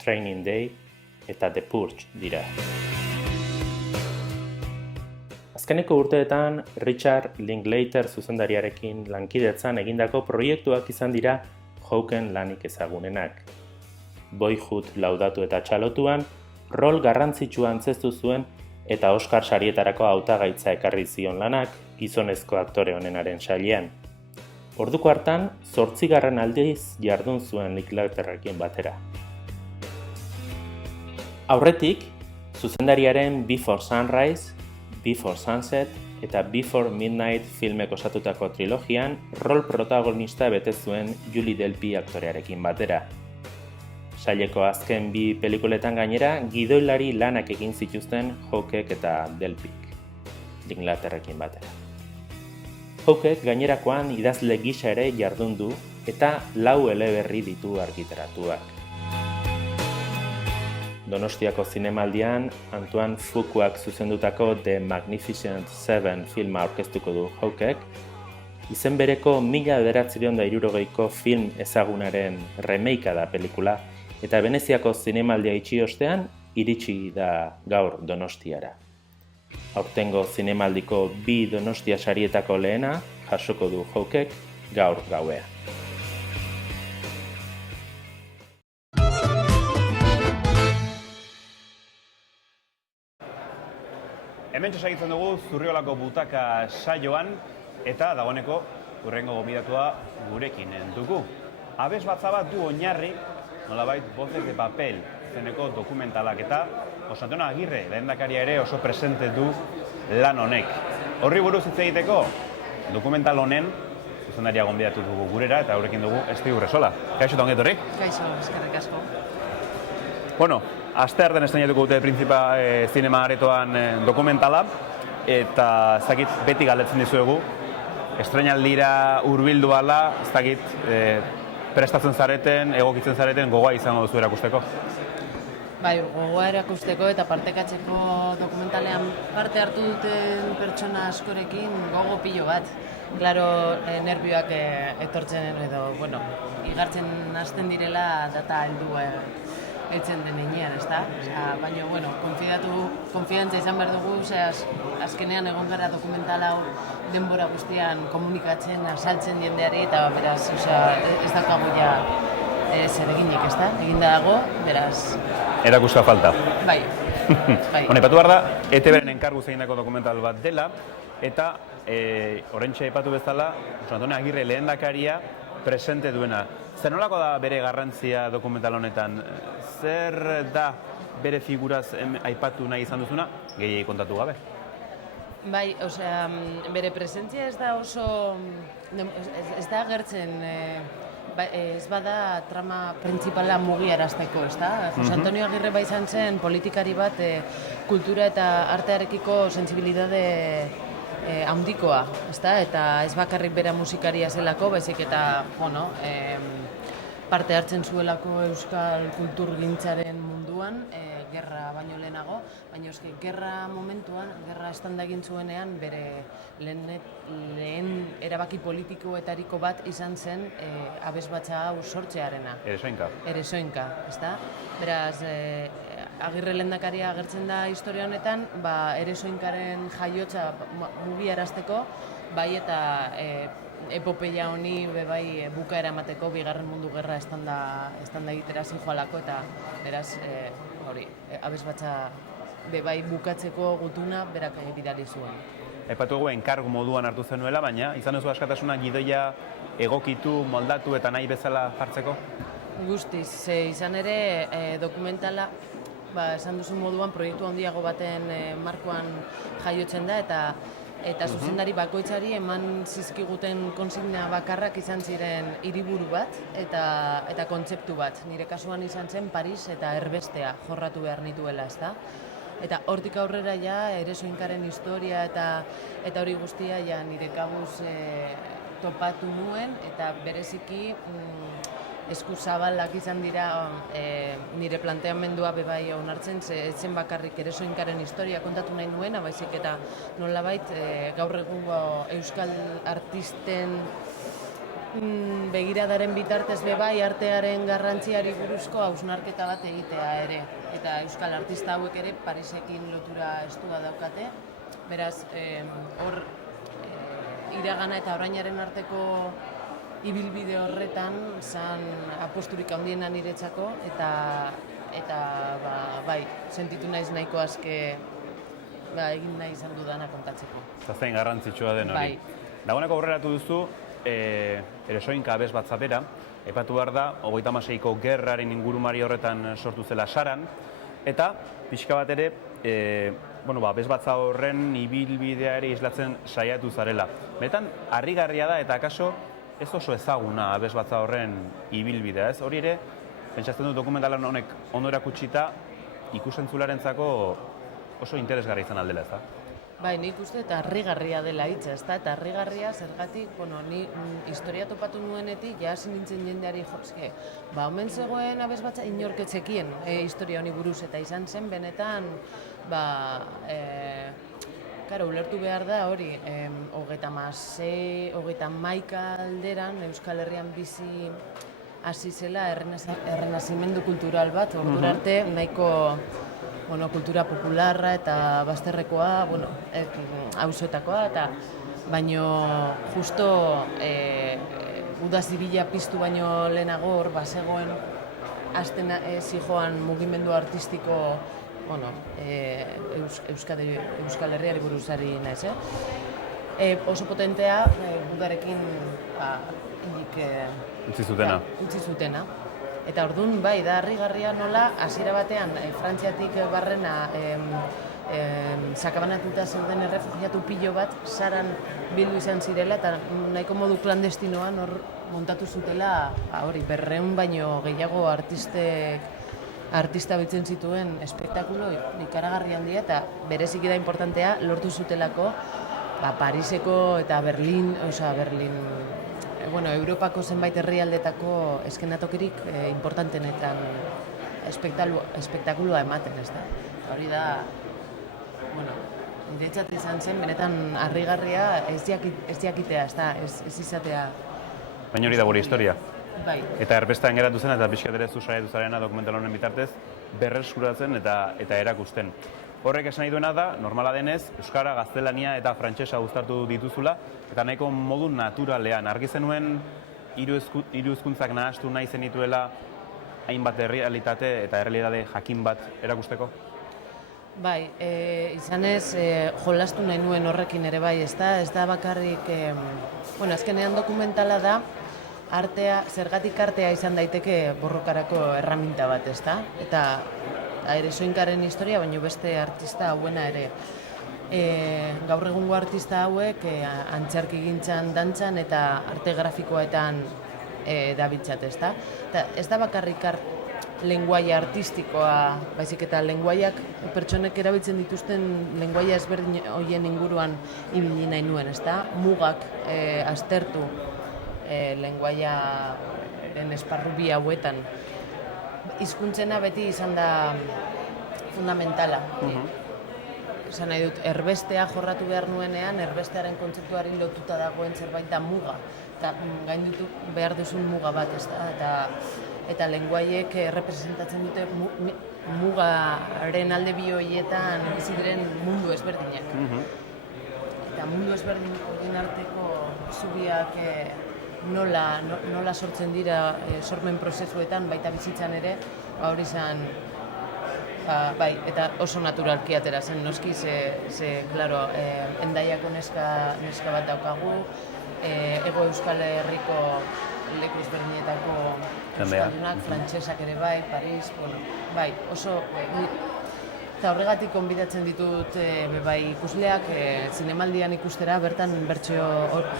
Training Day eta The Purge dira. Azkeneko urteetan, Richard Linklater zuzendariarekin lankidetzan egindako proiektuak izan dira Hawken lanik ezagunenak. Boyhood laudatu eta txalotuan, rol garrantzitsua antzestu zuen eta Oscar sarietarako hautagaitza ekarri zion lanak gizonezko aktore onenaren sailean. Orduko hartan, 8. aldiz jardun zuen Linklaterrekin batera. Aurretik, zuzendariaren Before Sunrise, Before Sunset eta Before Midnight filmek osatutako trilogian rol protagonista bete zuen Julie Delpy aktorearekin batera. Saileko azken 2 pelikuletan gainera gidoilari lanak egin zituzten Hawkek eta Delpyk, Linklaterrekin batera. Hawkek gainerakoan idazle gisa ere jardun du eta 4 eleberri ditu argitaratuak. Donostiako zinemaldian, Antoine Fuquak zuzendutako The Magnificent Seven filma aurkeztuko du Hawkek, izen bereko 1960ko film ezagunaren remakea da pelikula, eta Veneziako zinemaldia itxi ostean iritsi da gaur Donostiara. Aurtengo zinemaldiko 2 Donostia sarietako lehena jasoko du Hawkek gaur gauean. Hemen segitzen dugu Zurriolako butaka saioan eta dagoeneko hurrengo gonbidatua gurekin dugu. Abesbatza bat du oinarri, nolabait Voces de Papel zeneko dokumentalak eta Jose Antonio Agirre lehendakaria ere oso presente du lan honek. Horri buruz hitz egiteko dokumental honen zuzendaria gonbidatu dugu gurera eta horrekin dugu Esti Urresola. Kaixo eta ongi etorri? Kaixo, eskerrik asko. Bueno, asteartean estreinatuko dute Printzipia zinema aretoan dokumentala eta ez dakit beti galdetzen dizuegu estreinaldira hurbildu ahala, ez dakit prestatzen zareten, egokitzen zareten gogoa izango duzu erakusteko. Bai, gogoa erakusteko eta partekatzeko dokumentalean parte hartu duten pertsona askorekin gogo pilo bat. Claro, nervioak etortzen edo, bueno, igartzen hasten direla data heldu heltzen den heinean, ezta? Baina, bueno, konfidantza izan behar dugu, azkenean egon gara dokumental hau denbora guztian komunikatzen, azaltzen jendeari, eta beraz, ez daukagu ja zer eginik, ezta? Eginda dago, beraz... Erakuska falta. Bai. Aipatu behar da, ETB-ren enkargu egindako dokumental bat dela, eta oraintxe aipatu bezala, Jose Antonio Agirre lehendakaria presente duena. Zer nolako da bere garrantzia dokumental honetan? Zer da bere figuraz aipatu nahi izan duzuna, gehiagik kontatu gabe? Bai, bere presentzia ez da oso... ez da agertzen... Ez bada trama printzipala mugiarazteko, ez da? Jose Antonio Agirre bai izan zen politikari bat kultura eta artearekiko sentsibilitate handikoa, ez da? Eta ez bakarrik bera musikaria zelako, baizik eta, bueno, parte hartzen zuelako euskal kulturgintzaren munduan, gerra baino lehenago, baina eske gerra momentuan, gerra estanda egin zuenean, bere lehen erabaki politikoetariko bat izan zen abesbatza hau sortzearena. Eresoinka, ezta? Beraz, Agirre lehendakaria agertzen da historia honetan, Eresoinkaren jaiotza mugiarazteko, bai eta epopeia honi bai bukaera emateko Bigarren Mundu Gerra estanda egitera zijoalako eta beraz hori, abesbatza bai bukatzeko gutuna berak bidali zuen. Aipatu dugu enkargu moduan hartu zenuela, baina izan duzu askatasuna gidoia egokitu, moldatu eta nahi bezala jartzeko? Guztiz, izan ere dokumentala esan duzun moduan proiektu handiago baten markoan jaiotzen da eta zuzendari bakoitzari eman zizkiguten konsigna bakarrak izan ziren hiriburu bat eta kontzeptu bat. Nire kasuan izan zen Paris eta erbestea jorratu behar nituela, ezta? Eta hortik aurrera ja Eresoinkaren historia eta hori guztia ja nire kabuz topatu nuen eta bereziki eskuzabalak izan dira nire planteamendua bebai onartzen, zen bakarrik Eresoinkaren historia kontatu nahi nuena, baizik eta nolabait gaur egungo euskal artisten begiradaren bitartez bebai artearen garrantziari buruzko hausnarketa bat egitea ere. Eta euskal artista hauek ere Parisekin lotura estua daukate. Beraz, hor iragana eta orainaren arteko ibilbide horretan zan aposturik handiena niretzako eta bai, sentitu naiz nahiko aske egin nahi izan dudana kontatzeko. Zazen garrantzitsua den hori. Bai. Dagoeneko aurreratu duzu, Eresoinka abes bat zapera, aipatu behar da, 36ko gerraren ingurumari horretan sortu zela Saran, eta pixka bat ere, abes batza horren ibilbidea ere islatzen saiatu zarela. Benetan, harrigarria da eta akaso ez oso ezaguna abes batza horren ibilbidea, ez? Hori ere, pentsatzen dut dokumentalan honek ondo erakutsita ikusentzularentzako oso interesgarri izan aldela, ez da? Bai, nik uste eta harrigarria dela hitza, ezta? Eta harrigarria zergatik, ni historia topatu nuenetik, ja hasi nintzen jendeari jozke. Omen zegoen abes batza inorketzekien historia honi buruz, eta izan zen benetan, ulertu behar da hori, 31 alderan Euskal Herrian bizi hasi zela errenazimendu kultural bat, ordura arte nahiko kultura popularra eta bazterrekoa, auzoetakoa, eta baino justo uda zibila piztu baino lehenago hor bazegoen hasten zijoan mugimendu artistiko Euskal Herriari buruzari naiz, oso potentea udarekin utzi zutena. Utzi zutena. Eta orduan, bai, da harrigarria nola, hasiera batean, Frantziatik barrena sakabanatuta zeuden errefugiatu pilo bat, Saran bildu izan zirela, eta nahiko modu klandestinoan hor montatu zutela, 200 baino gehiago artista bitzen zituen espektakulo ikaragarri handia, eta bereziki da importantea lortu zutelako Pariseko eta Berlin, Europako zenbait herrialdetako eskenatokirik importantenetan espektakuloa ematen, ez da. Hori da, niretzat izan zen, benetan harrigarria ez jakitea, ez izatea. Baina hori da gure historia. Bai. Eta erbestean geratu zen, eta pixkat ere zu saiatu zarena dokumental honen bitartez, berreskuratzen eta erakusten. Horrek esan nahi duena da, normala denez, euskara, gaztelania eta frantsesa uztartu dituzula, eta nahiko modu naturalean. Argi zenuen hiru hizkuntzak nahastu nahi zenituela hainbat errealitate eta errealitate jakin bat erakusteko? Bai, izanez jolastu nahi nuen horrekin ere bai, ez da bakarrik, azkenean dokumentala da, zergatik artea izan daiteke borrokarako erraminta bat, ez da? Eta Eresoinkaren historia, baina beste artista hauena ere. Gaur egungo artista hauek antzerkigintzan, dantzan eta arte grafikoetan dabiltzat, ez da? Ez da bakarrik lenguaia artistikoa, baizik eta lenguaiak pertsonek erabiltzen dituzten lenguaia ezberdin horien inguruan ibili nahi nuen, ez da? Mugak aztertu lenguaiaren esparru bi hauetan. Hizkuntzena beti izan da fundamentala. Esan nahi dut, erbestea jorratu behar nuenean, erbestearen kontzeptuari lotuta dagoen zerbait da muga. Eta gainditu behar duzun muga bat, ez da? Eta lenguaiek representatzen dute mugaren alde bi horietan bizi diren mundu ezberdinak. Eta mundu ezberdinen arteko zubiak nola sortzen dira sormen prozesuetan, baita bizitzan ere, hori izan, bai, eta oso naturalki atera zen, noski, klaro, Hendaiako neska bat daukagu, Hego Euskal Herriko leku ezberdinetako euskaldunak, frantsesak ere bai, Paris, bai, oso, eta horregatik konbidatzen ditut ikusleak zinemaldian ikustera bertan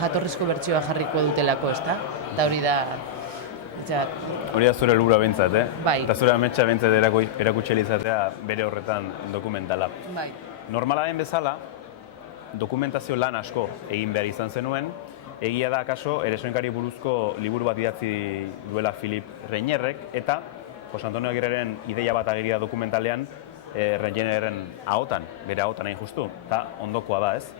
jatorrizko bertsioa jarriko dutelako, ezta? Eta hori da... Hori da zure helburua behintzat, Bai. Eta zure ametsa behintzat erakutsi izatea bere horretan dokumentala. Bai. Normala den bezala, dokumentazio lan asko egin behar izan zenuen, egia da akaso Eresoinkari buruzko liburu bat idatzi duela Filip Reinerrek, eta Jose Antonio Agirreren ideia bat ageria dokumentalean, Reinerren ahotan, bere ahotan hain justu, eta ondokoa da, ez?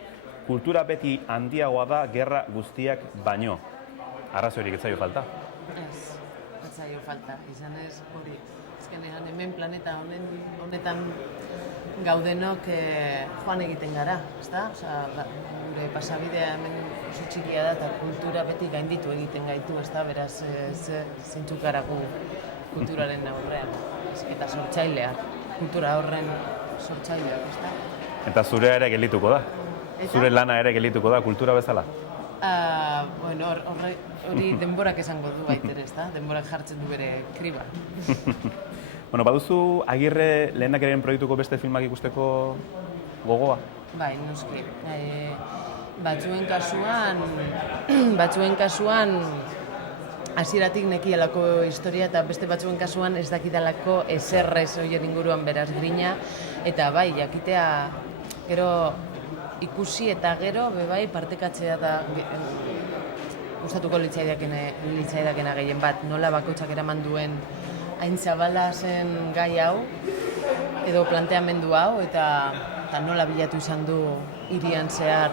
Kultura beti handiagoa da gerra guztiak baino. Arrazoirik ez zaio falta? Ez zaio falta, izan ez hori. Ezkenean hemen planeta honetan gaudenok joan egiten gara, ezta? Gure pasabidea hemen oso txikia da eta kultura beti gainditu egiten gaitu, ezta? Beraz, zeintzuk gara gu kulturaren aurrean. eta sortzailea, kultura horren sortzailea, ezta? Eta zure ere gelituko da? Eta? Zure lana ere gelituko da kultura bezala? Bueno, hori denborak esango du baitere, ezta? Denborak jartzen du bere kriba. Bueno, baduzu Agirre lehendakariaren proiektuko beste filmak ikusteko gogoa? Bai, noski. Batzuen kasuan hasieratik nekielako historia eta beste batzuen kasuan ez dakidalako eserrez horien inguruan beraz grina. Eta bai, jakitea gero ikusi eta gero bai partekatzea da gustatuko litzaidakena gehien bat, nola bakoitzak eraman duen hain zabala zen gai hau edo planteamendu hau eta nola bilatu izan du hirian zehar,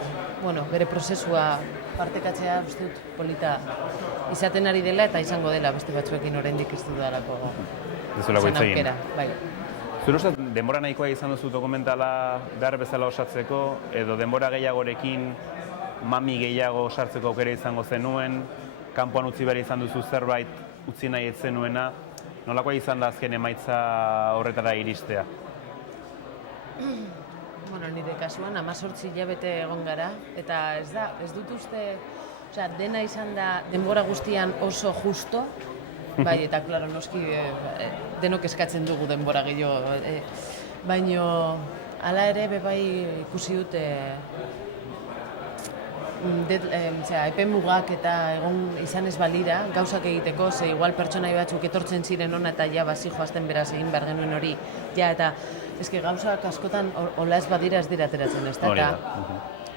bere prozesua partekatzea uste dut polita izaten ari dela eta izango dela beste batzuekin oraindik ez dudalako izan aukera. Bai. Zure uste, denbora nahikoa izan duzu dokumentala behar bezala osatzeko, edo denbora gehiagorekin mami gehiago sartzeko aukera izango zenuen, kanpoan utzi behar izan duzu zerbait utzi nahi ez zenuena, nolakoa izan da azken emaitza horretara iristea? Nire kasuan 18 hilabete egon gara, eta ez dut uste, dena izan da denbora guztian oso justo, bai, eta klaro, noski denok eskatzen dugu denbora gehiago, baino hala ere bai ikusi dut epe mugak eta egon izan ez balira gauzak egiteko, ze igual pertsonai batzuk etortzen ziren hona eta ja basi joazten beraz egin behar genuen hori, ja eta eske gauzak askotan hola ez badira ez dira ateratzen, ez da? Eta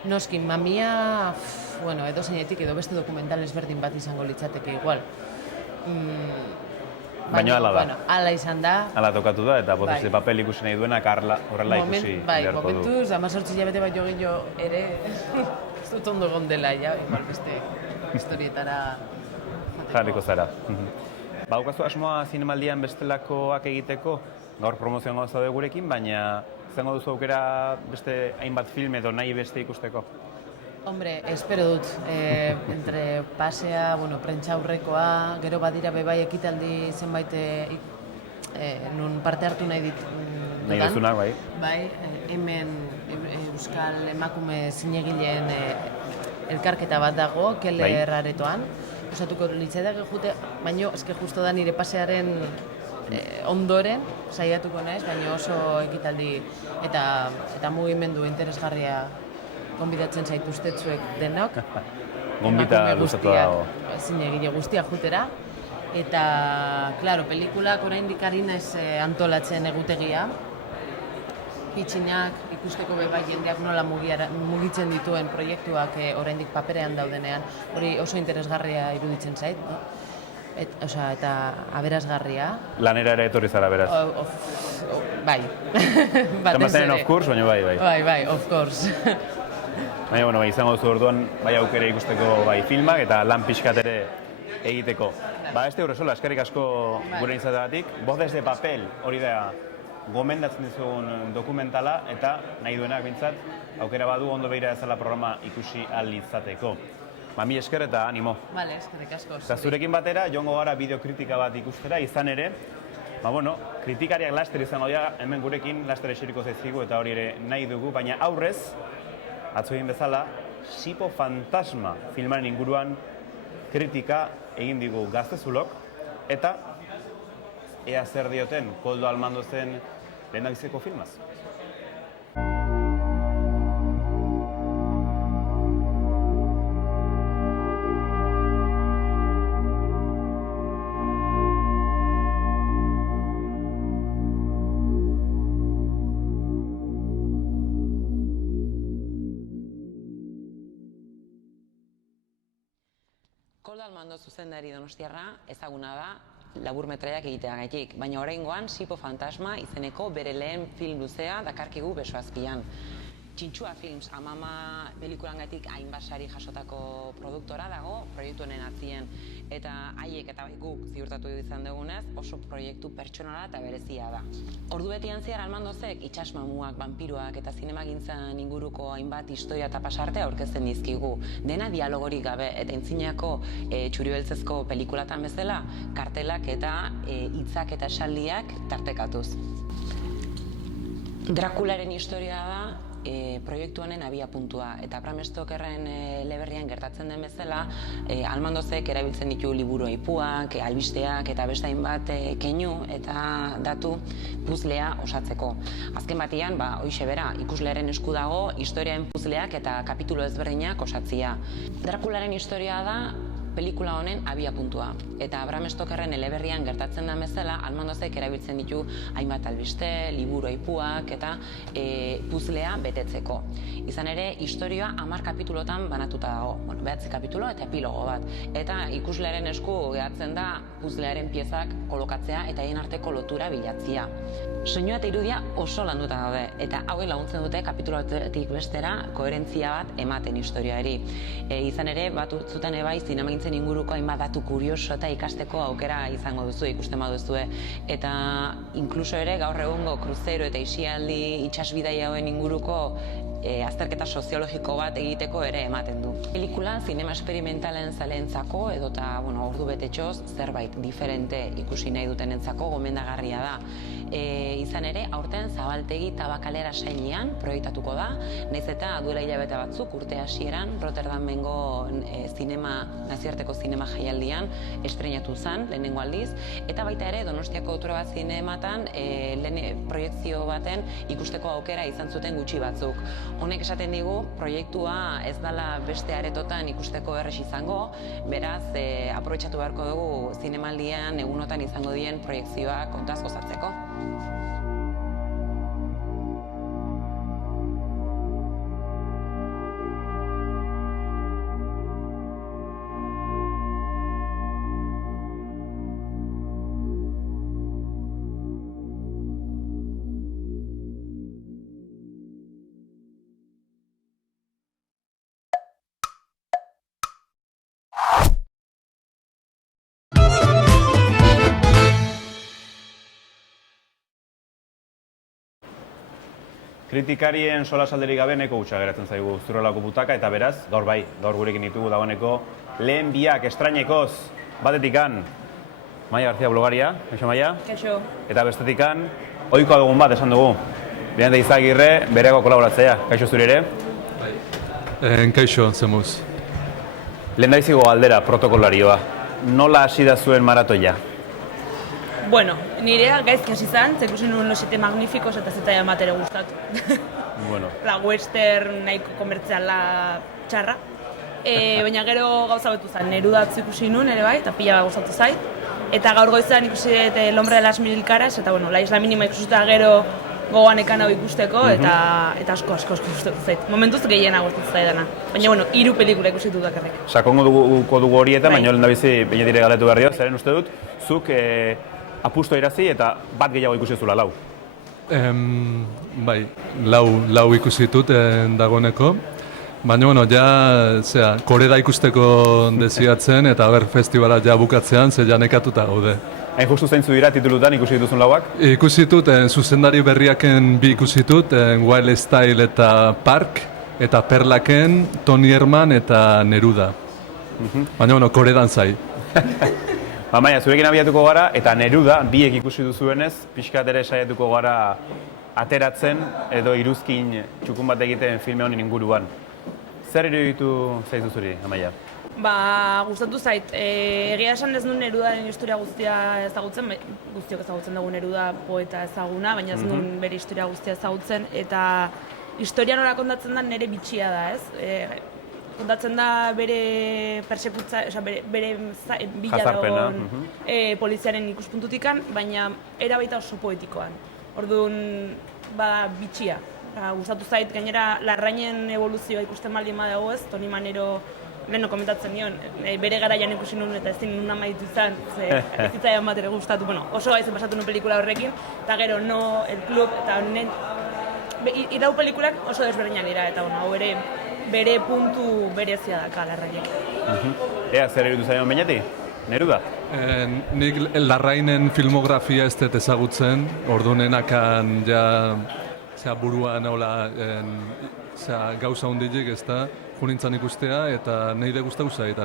noski, mamia, edo zeinetik edo beste dokumental ezberdin bat izango litzateke igual. Baina hala da. Hala izan da. Hala tokatu da, eta botez de papel ikusi nahi duenak horrela ikusi beharko du. Momentuz, 18 hilabete bat jo ere, ez dut ondo egon dela, igual beste historietara jarriko zara. Badaukazu asmoa zinemaldian bestelakoak egiteko, gaur promozioan gauza dugu gurekin, baina izango duzu aukera beste hainbat film edo nahi beste ikusteko? Hombre, espero dut, entre pasea, prentsa aurrekoa, gero badira bebai ekitaldi zenbait nun parte hartu nahi dudan. Nahi duzunak, bai? Bai, hemen Euskal Emakume Zinegileen elkarketa bat dago, Keller aretoan. Osatuko litzaidak jute, baina eske justo da nire pasearen ondoren saiatuko naiz, baina oso ekitaldi eta mugimendu interesgarria gonbidatzen zaituztetzuek denok. Gonbita luzatu dago. Zinegile guztia jutera. Eta, klaro, pelikulak oraindik ari naiz antolatzen egutegia. Pitxinak ikusteko bebai jendeak nola mugitzen dituen proiektuak oraindik paperean daudenean. Hori oso interesgarria iruditzen zait, no? Eta aberasgarria. Lanera ere etorri zara, beraz. Bai. Tamazenen of course, baina bai. Bai, of course. Baina, izango duzu orduan, bai aukera ikusteko bai filmak eta lan pixkat ere egiteko. Este Urresola, eskerrik asko gure izateagatik. Voces de papel, hori da gomendatzen dizugun dokumentala eta nahi duenak bintzat, aukera badu ondo behira ezala programa ikusi ahal izateko. Mami esker eta animo. Bale, eskerrik asko. Eta zurekin batera, joango gara bideokritika bat ikustera, izan ere, kritikariak laster izango dira, hemen gurekin laster eseriko zaizkigu eta hori ere nahi dugu, baina aurrez, atzo egin bezala, Sipo Fantasma filmaren inguruan kritika egin digu Gaztezulok, eta ea zer dioten Koldo Almandozen lehendabiziko filmaz. Koldo Almando zuzendari donostiarra ezaguna da laburmetraiak egiteagatik, baina oraingoan Sipo Fantasma izeneko bere lehen film luzea dakarkigu besoazpian. Txintxua Films, Amama pelikulangatik hainbat sari jasotako produktora dago, proiektu honen atzien, eta haiek eta guk ziurtatu izan dugunez, oso proiektu pertsonala eta berezia da. Ordu betian zehar Almandozek itsasmamuak, vampiroak eta zinemagintzan inguruko hainbat historia eta pasarte aurkezten dizkigu. Dena dialogorik gabe eta intzinako txuribeltzezko pelikulatan bezala, kartelak eta hitzak eta esaldiak tartekatuz. Drakularen historia da proiektu honen abiapuntua eta Bram Stokerren eleberrian gertatzen den bezala, Almandozek erabiltzen ditu liburu aipuak, albisteak eta beste hainbat keinu eta datu puzlea osatzeko. Azken batean, hoixe bera, ikuslearen esku dago historiaren puzleak eta kapitulu ezberdinak osatzia. Drakularen historia da pelikula honen abiapuntua. Eta Bram Stokerren eleberrian gertatzen da bezala, Almandozek erabiltzen ditu hainbat albiste, liburu aipuak eta puzlea betetzeko. Izan ere, historia 10 kapitulotan banatuta dago. 9 kapitulo eta epilogo bat. Eta ikuslearen esku geratzen da puzlearen piezak kolokatzea eta haien arteko lotura bilatzia. Soinua eta irudia oso landuta daude, eta hauek laguntzen dute kapitulotik bestera koherentzia bat ematen historiari. Izan ere, batzutan bai zinemagintzen inguruko hainbat datu kurioso eta ikasteko aukera izango duzu, ikusten baduzue. Eta inkluso ere gaur egungo kruzero eta isialdi itsasbidai hauen inguruko azterketa soziologiko bat egiteko ere ematen du. Pelikula zinema esperimentalen zaleentzako edota ordu betetxoz zerbait diferente ikusi nahi dutenentzako gomendagarria da. Izan ere, aurten Zabaltegi Tabakalera sailean proiektatuko da, nahiz eta duela hilabete batzuk urte hasieran Rotterdamengo nazioarteko zinema jaialdian estreinatu zen lehenengo aldiz, eta baita ere Donostiako Kultura Bat Zinematan proiektzio baten ikusteko aukera izan zuten gutxi batzuk. Honek esaten digu proiektua ez dela beste aretotan ikusteko errez izango, beraz aprobetxatu beharko dugu zinemaldian egunotan izango dien proiektzioak kontaz gozatzeko. Kritikarien solasalderik gabe nahiko gutxa geratzen zaigu Zurrolako Butaka, eta beraz, gaur gurekin ditugu dagoeneko lehen biak estrainekoz batetikan Maia García blogaria, kaixo Maia? Kaixo. Eta bestetikan, ohikoa dugun bat esan dugu. Birante Izagirre, bereako kolaboratzea, kaixo zuri ere? Kaixo, zemuz. Lehendabizigo galdera, protokolarioa. Nola hasi da zuen maratoia? Bueno, nirea gaizki hasi zen, zekusen nuen Los Siete Magníficos eta zetaia matere gustatu. Bueno. La western nahiko komertziala txarra. Baina gero gauza betu zen, Neruda ikusi nuen ere bai, eta pila bat gustatu zait. Eta gaur goizean ikusi El Hombre de las Mil Caras, eta La Isla Mínima ikustuta gero gogoan ekan hau ikusteko, eta asko gustatu zait. Momentuz gehiena gustatu zaidana. Baina, 3 pelikula ikusi dut dakarrik. Sakongo dugu horietan, baina lehendabizi behinetire galetu behar dio, zeren uste dut, zuk apusto irazi eta bat gehiago ikusi zula, 4. Bai, 4 ikusi ditut dagoeneko. Baina, koreda ikusteko desiatzen eta festivala ja bukatzean, ze ja nekatuta gaude. Hain justu zeintzu dira titulutan ikusi dituzun 4ak? Ikusi ditut, zuzendari berriaken 2 ikusi ditut, Wild Style eta Park, eta Perlaken, Tony Herman eta Neruda. Baina, koredan zai. Maia, zurekin abiatuko gara, eta Neruda, 2 ikusi duzuenez, pixkat ere saiatuko gara ateratzen edo iruzkin txukun bat egiten filme honen inguruan. Zer iruditu zaizu zuri, Amaia? Gustatu zait. Egia esan ez nuen Nerudaren historia guztia ezagutzen, guztiok ezagutzen dugu Neruda poeta ezaguna, baina ez nuen bere historia guztia ezagutzen, eta historia nola kontatzen da nire bitxia da, ez? Kontatzen da bere persekutza, bere bila dagoen poliziaren ikuspuntutikan, baina era baita oso poetikoan. Orduan, bitxia. Gustatu zait, gainera, Larrainen evoluzioa ikusten baldin badago ez, Toni Manero leheno komentatzen nion, bere garaian ikusi nuen eta ezin nuen amaitu izan, ez zitzaidan bat ere gustatu, oso gaizen pasatu nuen pelikula horrekin, eta gero, El Club, eta irau pelikulak oso desberdinak dira, eta hau bere puntu berezia daka Larrainek. Ea, zer iruditu zaion beñati? Neruda? Nik Larrainen filmografia ez dut ezagutzen, ordunenakan ja buruan hola gauza hundilik ez da, junintzan ikustea eta nahi de guztau zait.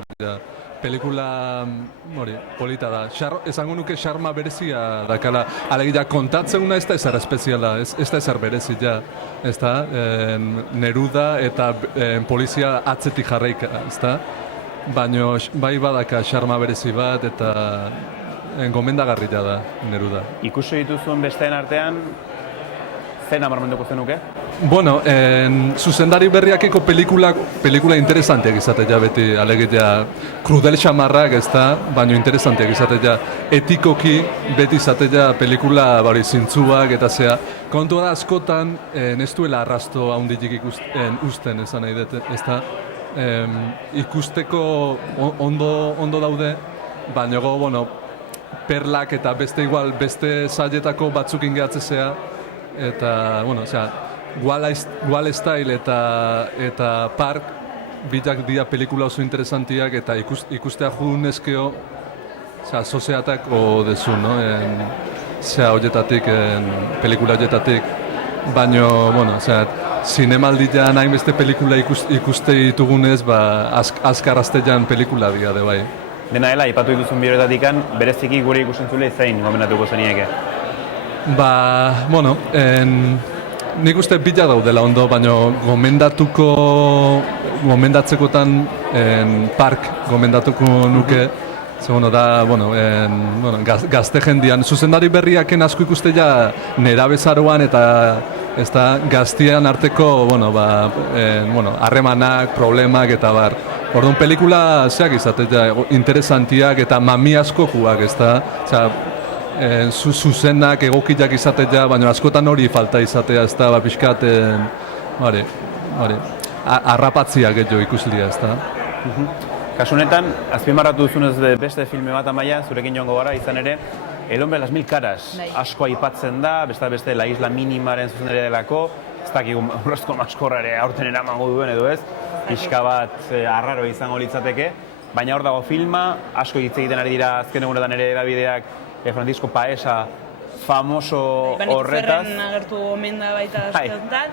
Pelikula polita da. Esango nuke xarma berezia dakala. Alegia kontatzeuna ez da ezer espeziala, ez da ezer berezia. Ez da, Neruda eta polizia atzetik jarraika, ez da. Baina bai badaka xarma berezi bat eta gomendagarria da Neruda. Ikusi dituzuen besteen artean, zen nabarmenduko zenuke? Bueno, zuzendari berriakeko pelikula interesanteak izatea beti, alegia krudel xamarrak ez da, baina interesanteak izatea etikoki beti izatea pelikula zintzuak eta zea. Kontua da askotan ez duela arrasto handitik usten esan nahi dut, ez da. Ikusteko ondo daude, baina perlak eta beste sailetako batzuk ingeatzea eta, Wall Style eta Park bitak dira pelikula oso interesantiak eta ikustea junezkeo soziatak dezu, horietatik, pelikula horietatik, baina, zinemaldian hainbeste pelikula ikuste ditugunez, azkar aztean pelikula dira, bai. Dena dela, ipatu dituzun bioretatik, bereziki gure ikusentzule zein gomendatuko zenieke? Nik uste bila daudela ondo, baina gomendatzekotan Park gomendatuko nuke, gazte jendian. Zuzendari berriaken asko ikuste nera bezaroan eta ez da gaztian arteko harremanak, problemak eta bar. Orduan pelikula zeak izatea interesantiak eta mami askokuak, ez da, zuzenak egokiak izatea, baina askotan hori falta izatea, ez da, pixkat, arrapatziak edo ikuslia, ez da. Kasu honetan, azpimarratu duzunez beste filme bat Amaia, zurekin joango gara, izan ere, El hombre de las mil caras asko aipatzen da, beste La Isla Minimaren zuzendaria delako, ez dakigu urrezko maskorrare aurten eramango duen edo ez, pixka bat arraro izango litzateke, baina hor dago filma, asko hitz egiten ari dira azken egunetan ere edabideak Francisco Paesa famoso horretaz. Ferren agertu omen da baita askotan.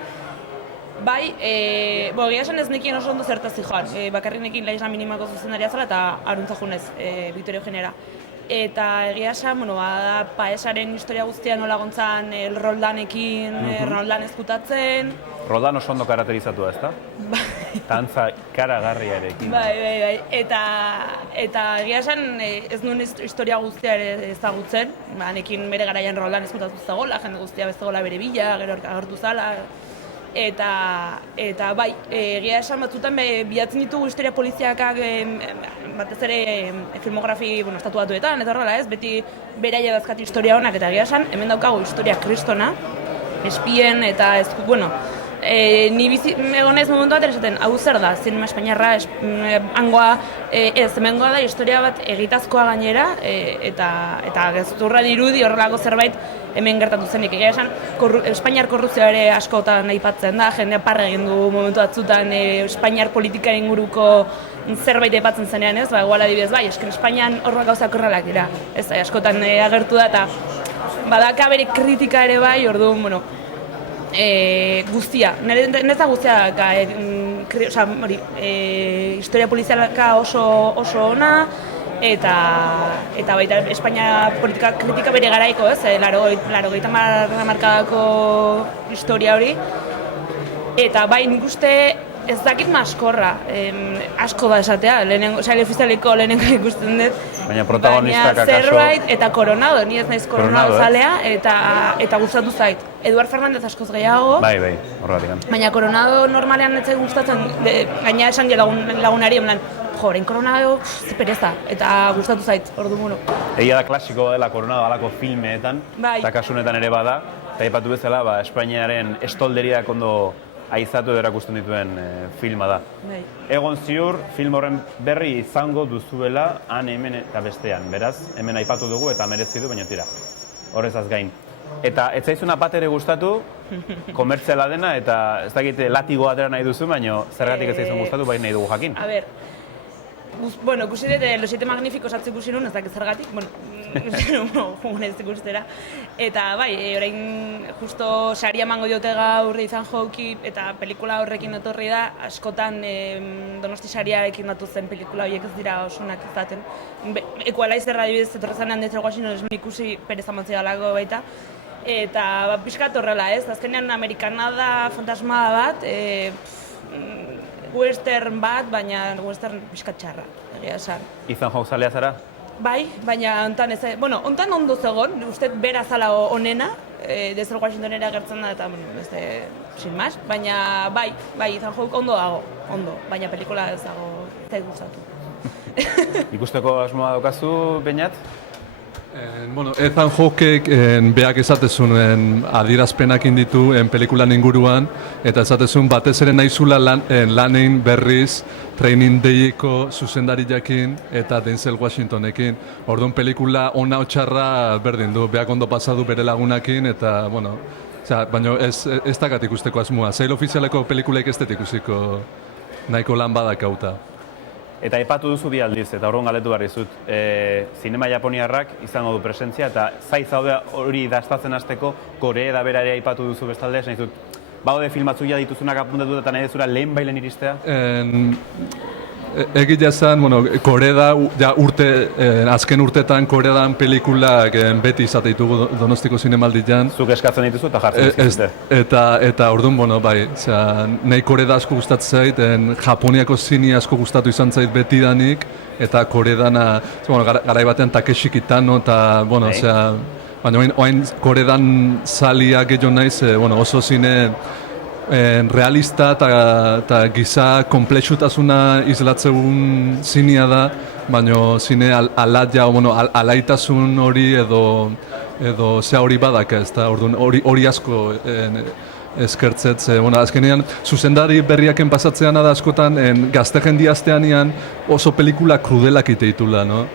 Bai, egia esan ez nekien oso ondo zertaz zijoan. Bakarrik nekin La Isla Minimako zuzendaria zela eta Aruntza Junez, Victorio Eugeniara. Eta egia esan, da Paesaren historia guztia nola gontzan Roldanekin, Roldan ezkutatzen. Roldan oso ondo karakterizatua, ez da? Tantza karagarriarekin. Bai. Eta egia esan ez nuen historia guztia ere ezagutzen. Nekin bere garaian Roldan ezkutatu zagola, jende guztia bezagola bere bila, gero agertu zala. Eta bai, egia esan batzutan bilatzen ditugu historia poliziakak batez ere filmografi estatuatuetan, eta horrela ez, beti beraia dazkati historia honak, eta egia esan, hemen daukagu historia kristona, espien eta ez, ni bizi egonez momentu bat esaten, hau zer da, zinema espainiarra, hangoa, hemengoa da historia bat egitazkoa gainera, eta gezurra dirudi horrelako zerbait hemen gertatu zenik. Egia esan, Espainiar korrupzioa ere askotan aipatzen da, jendea parra egin du momentu batzutan Espainiar politikaren inguruko zerbait aipatzen zenean, ez? Igual adibidez, bai, esken Espainian horrek gauzak horrelak dira. Ez da, askotan agertu da, eta badaka bere kritika ere bai, orduan, guztia, neta guztia daka, historia polizialaka oso ona, eta baita Espainia politika kritika bere garaiko, ez? 80 hamarkadako historia hori. Eta bai, nik uste ez dakit maskorra, asko da esatea, saile ofizialeko lehenengo ikusten dut. Baina protagonistak akaso... Zerbait, eta Coronado, ni ez naiz Coronado zalea, eta gustatu zait. Eduard Fernandez askoz gehiago. Bai, horregatik. Baina Coronado normalean ez gustatzen, gaina esan lagunari, orain Coronado, pereza, eta gustatu zait, orduan. Egia da klasiko dela Coronado alako filmeetan, eta kasunetan ere bada, eta aipatu bezala, Espainiaren estolderiak ondo aizatu edo erakusten dituen filma da. Egon ziur, film horren berri izango duzuela, han, hemen eta bestean. Beraz, hemen aipatu dugu eta merezi du, baina tira. Horrezaz gain. Eta ez zaizuna bat ere gustatu, komertziala dena, eta ez dakit latigo atera nahi duzu, baina zergatik ez zaizun gustatu, bai nahi dugu jakin. A ber, bueno, ikusi dut, Los Siete Magníficos atzi ikusi nun, ez dakit zergatik, bueno, jungun ez ikustera. Eta bai, orain justo saria emango diote gaur Ethan Hawke eta pelikula horrekin etorri da, askotan Donosti sariarekin datu zen pelikula horiek ez dira osunak izaten. Equalizer adibidez, etorri zanean Denzel Washington ikusi perez amantzi galako baita. Eta pixkat horrela ez, azkenean amerikanada fantasmada bat, western bat, baina western pixkat txarra, egia esan. Ethan Hawke zalea zara? Bai, baina hontan ez, bueno, hontan ondo zegoen, uste bera zala onena, Denzel Washington ere agertzen da eta, bueno, beste, sin más, baina bai, Ethan Hawke ondo dago, ondo, baina pelikula ez dago, ez da gustatu. Ikusteko asmoa daukazu, Beñat? Bueno, Ethan Hawkek beak esatezun adierazpenak inditu pelikulan inguruan, eta esatezun batez ere nahizula lanein berriz Training Dayeko zuzendari jakin eta Denzel Washingtonekin. Orduan pelikula ona otxarra berdin du, beak ondo pasadu bere lagunakin, eta, bueno, baina ez dakat ikusteko asmoa. Zail ofizialeko pelikulaik ez dut ikusiko nahiko lan badakauta. Eta aipatu duzu bi aldiz, eta orduan galdetu behar dizut. Zinema japoniarrak izango du presentzia, eta zai zaude hori dastatzen hasteko, Korea da bera ere aipatu duzu bestalde, esan dizut, baude filmatzuk ja dituzunak apuntatu eta nahi dezura lehen bailen iristea? Egia esan, bueno, Korea da azken urtetan Korea dan pelikulak beti izate ditugu Donostiko zinemaldian. Zuk eskatzen dituzu eta jartzen dizkizute. Eta orduan, bueno, bai, nahi Korea asko gustatzen zait, Japoniako zini asko gustatu izan zait betidanik, eta Korea dana, garai batean Takeshi Kitano, eta, bueno, baina oain Korea dan zalia gehiago naiz, oso zine realista eta giza komplexutasuna islatzen zinia da, baina zine alaia, alaitasun hori edo hori badaka, ez da, hori asko eskertzet, azkenean zuzendari berriaken pasatzean da askotan gazte jendiazteanean oso pelikula krudelak iteitula, no?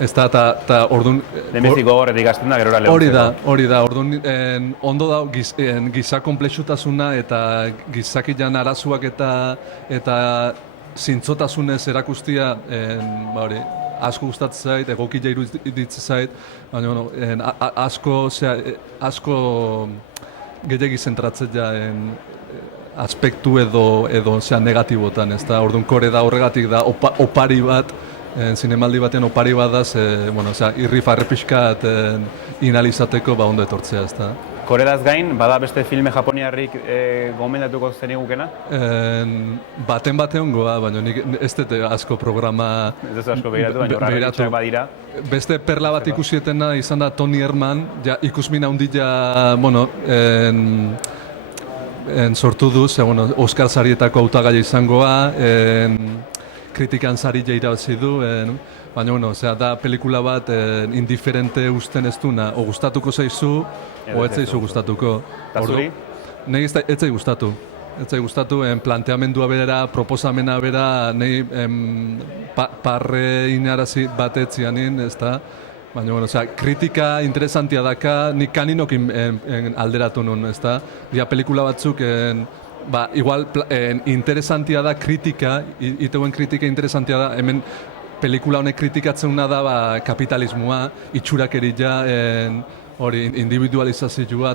Ez da, eta orduan... Lehenbezik gogorretik gazten da, gerora lehuntzeko. Hori da, orduan ondo da giza komplexutasuna eta gizakian arazuak eta zintzotasunez erakustia asko gustatzen zait, egokia iruditzen zait, baina asko gehiagi zentratzen ja aspektu edo negatibotan, ez da, orduan Korea da horregatik da opari bat, zinemaldi batean opari badaz, irri-farre pixkat inalizateko ondo etortzea, ez da. Koreaz gain, bada beste filme japoniarrik gomendatuko zenigukena? Baten ongoa, baina nik ez dut asko programa... Ez dut asko behiratu, baina horretxak badira. Beste perla bat ikusietena izan da Tony Herman, ikusmin handia, sortu duz, Oscar sarietako hautagaia izangoa, kritikan sari irabazi du, baina, da pelikula bat indiferente usten ez duna, o gustatuko zaizu, o ez zaizu gustatuko. Eta zuri? Nahi ez zai gustatu. Ez zai gustatu, planteamendua bera, proposamena bera, nahi parre inarazi bat etzianin, ez da. Baina, kritika interesantia daka, nik kaninokin alderatu nun, ez da. Dia pelikula batzuk, igual interesantia da kritika, iteuen kritika interesantia da, hemen pelikula honek kritikatzen da kapitalismoa, itxurakeria, hori individualizazioa,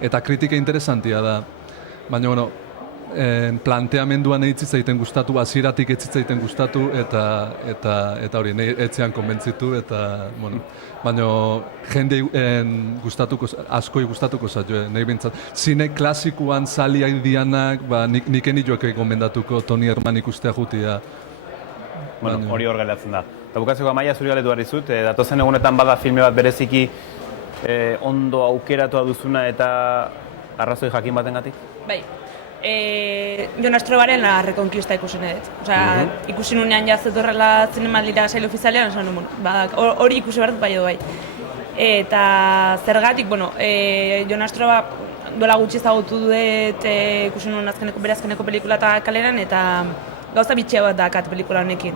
eta kritika interesantia da. Baina, planteamenduan egitzaiten gustatu, hasieratik egitzaiten gustatu, eta hori, etzean konbentzitu, eta, baina jende askoi gustatuko zaio, nahi bintzat. Zine klasikoan zaliak dianak, nik enioak gomendatuko Tony Herman ikustea jutia. Hori hor galeatzen da. Eta bukatzeko Amaia zuri galetu behar dizut, datozen egunetan bada filme bat bereziki ondo aukeratua duzuna eta arrazoi jakin batengatik? Bai. Jon Astrobaren La Reconquista ikusi nahi dut. Osea, ikusi nunean jazetorrela zinemaldira sail ofizialean, hori ikusi behar dut bai edo bai. Eta zergatik, Jon Astroba duela gutxi ezagutu dut ikusi nuen berazkeneko pelikula eta kaleran, eta gauza bitxea bat dakat pelikula honekin.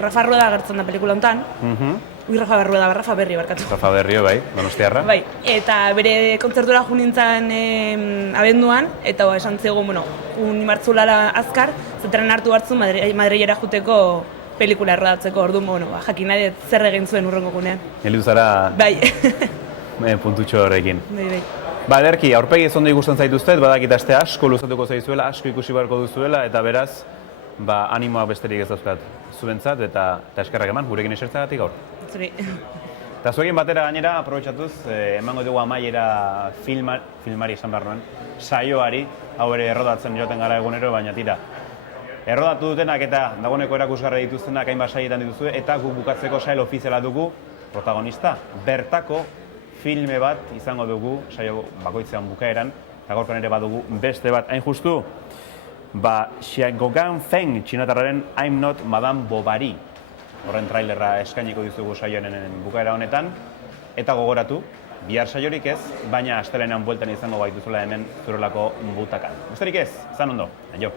Rafa Rueda agertzen da pelikula honetan, Rafa Berrio barkatu. Rafa Berrio, bai, Donostiarra. Bai, eta bere kontzertura jo nintzen abenduan, eta esan zegoen, jun martzulara azkar, zetren hartu hartzu Madrilera juteko pelikula errodatzeko, orduan, jakin nahi zer egin zuen urrengo gunean. Heldu zara Bai. puntutxo horrekin. Bai. Ba, ederki, aurpegi ez ondo ikusten zaituztet, badakit aste asko luzatuko zaizuela, asko ikusi beharko duzuela, eta beraz, animoa besterik ez dauzkat zuentzat, eta eskerrak eman, gurekin esertzagatik gaur. Zuri. Eta zuekin batera gainera, aprobetxatuz, emango dugu amaiera filmari esan behar nuen, saioari, hau ere errodatzen joaten gara egunero, baina tira. Errodatu dutenak eta dagoeneko erakusgarri dituztenak hainbat saietan dituzue, eta guk bukatzeko sail ofiziala dugu protagonista. Bertako filme bat izango dugu saio bakoitzean bukaeran, eta gaurkoan ere badugu beste bat. Hain justu, Xiaogan Feng txinatarraren I'm Not Madame Bovary. Horren trailerra eskainiko dizugu saioaren bukaera honetan. Eta gogoratu, bihar saiorik ez, baina astelehenean bueltan izango gaituzula hemen Zurrolako butakan. Besterik ez, izan ondo, aio.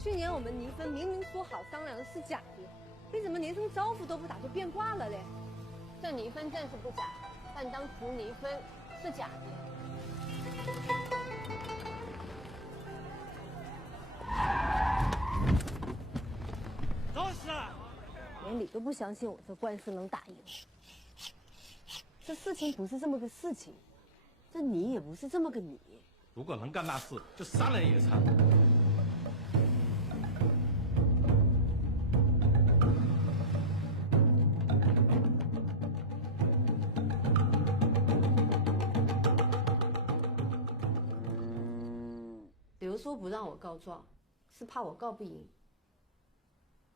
去年我们离婚明明说好商量的是假的，你怎么连声招呼都不打就变卦了嘞？这离婚证是不假，但当初离婚是假的。找死啊！连你都不相信我这官司能打赢，这事情不是这么个事情，这你也不是这么个你。如果能干大事，就杀人也成。刘说不让我告状，是怕我告不赢；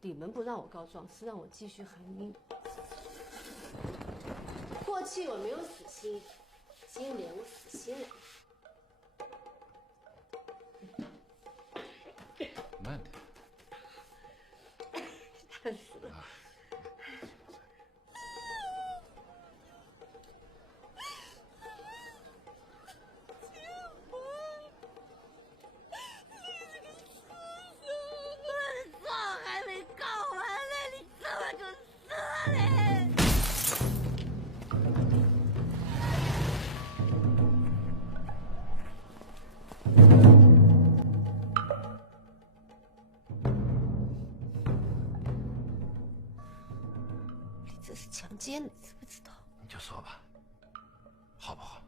你们不让我告状，是让我继续含冤。过去我没有死心，今年我死心了。慢点。但是。这是强奸，你知不知道？你就说吧，好不好？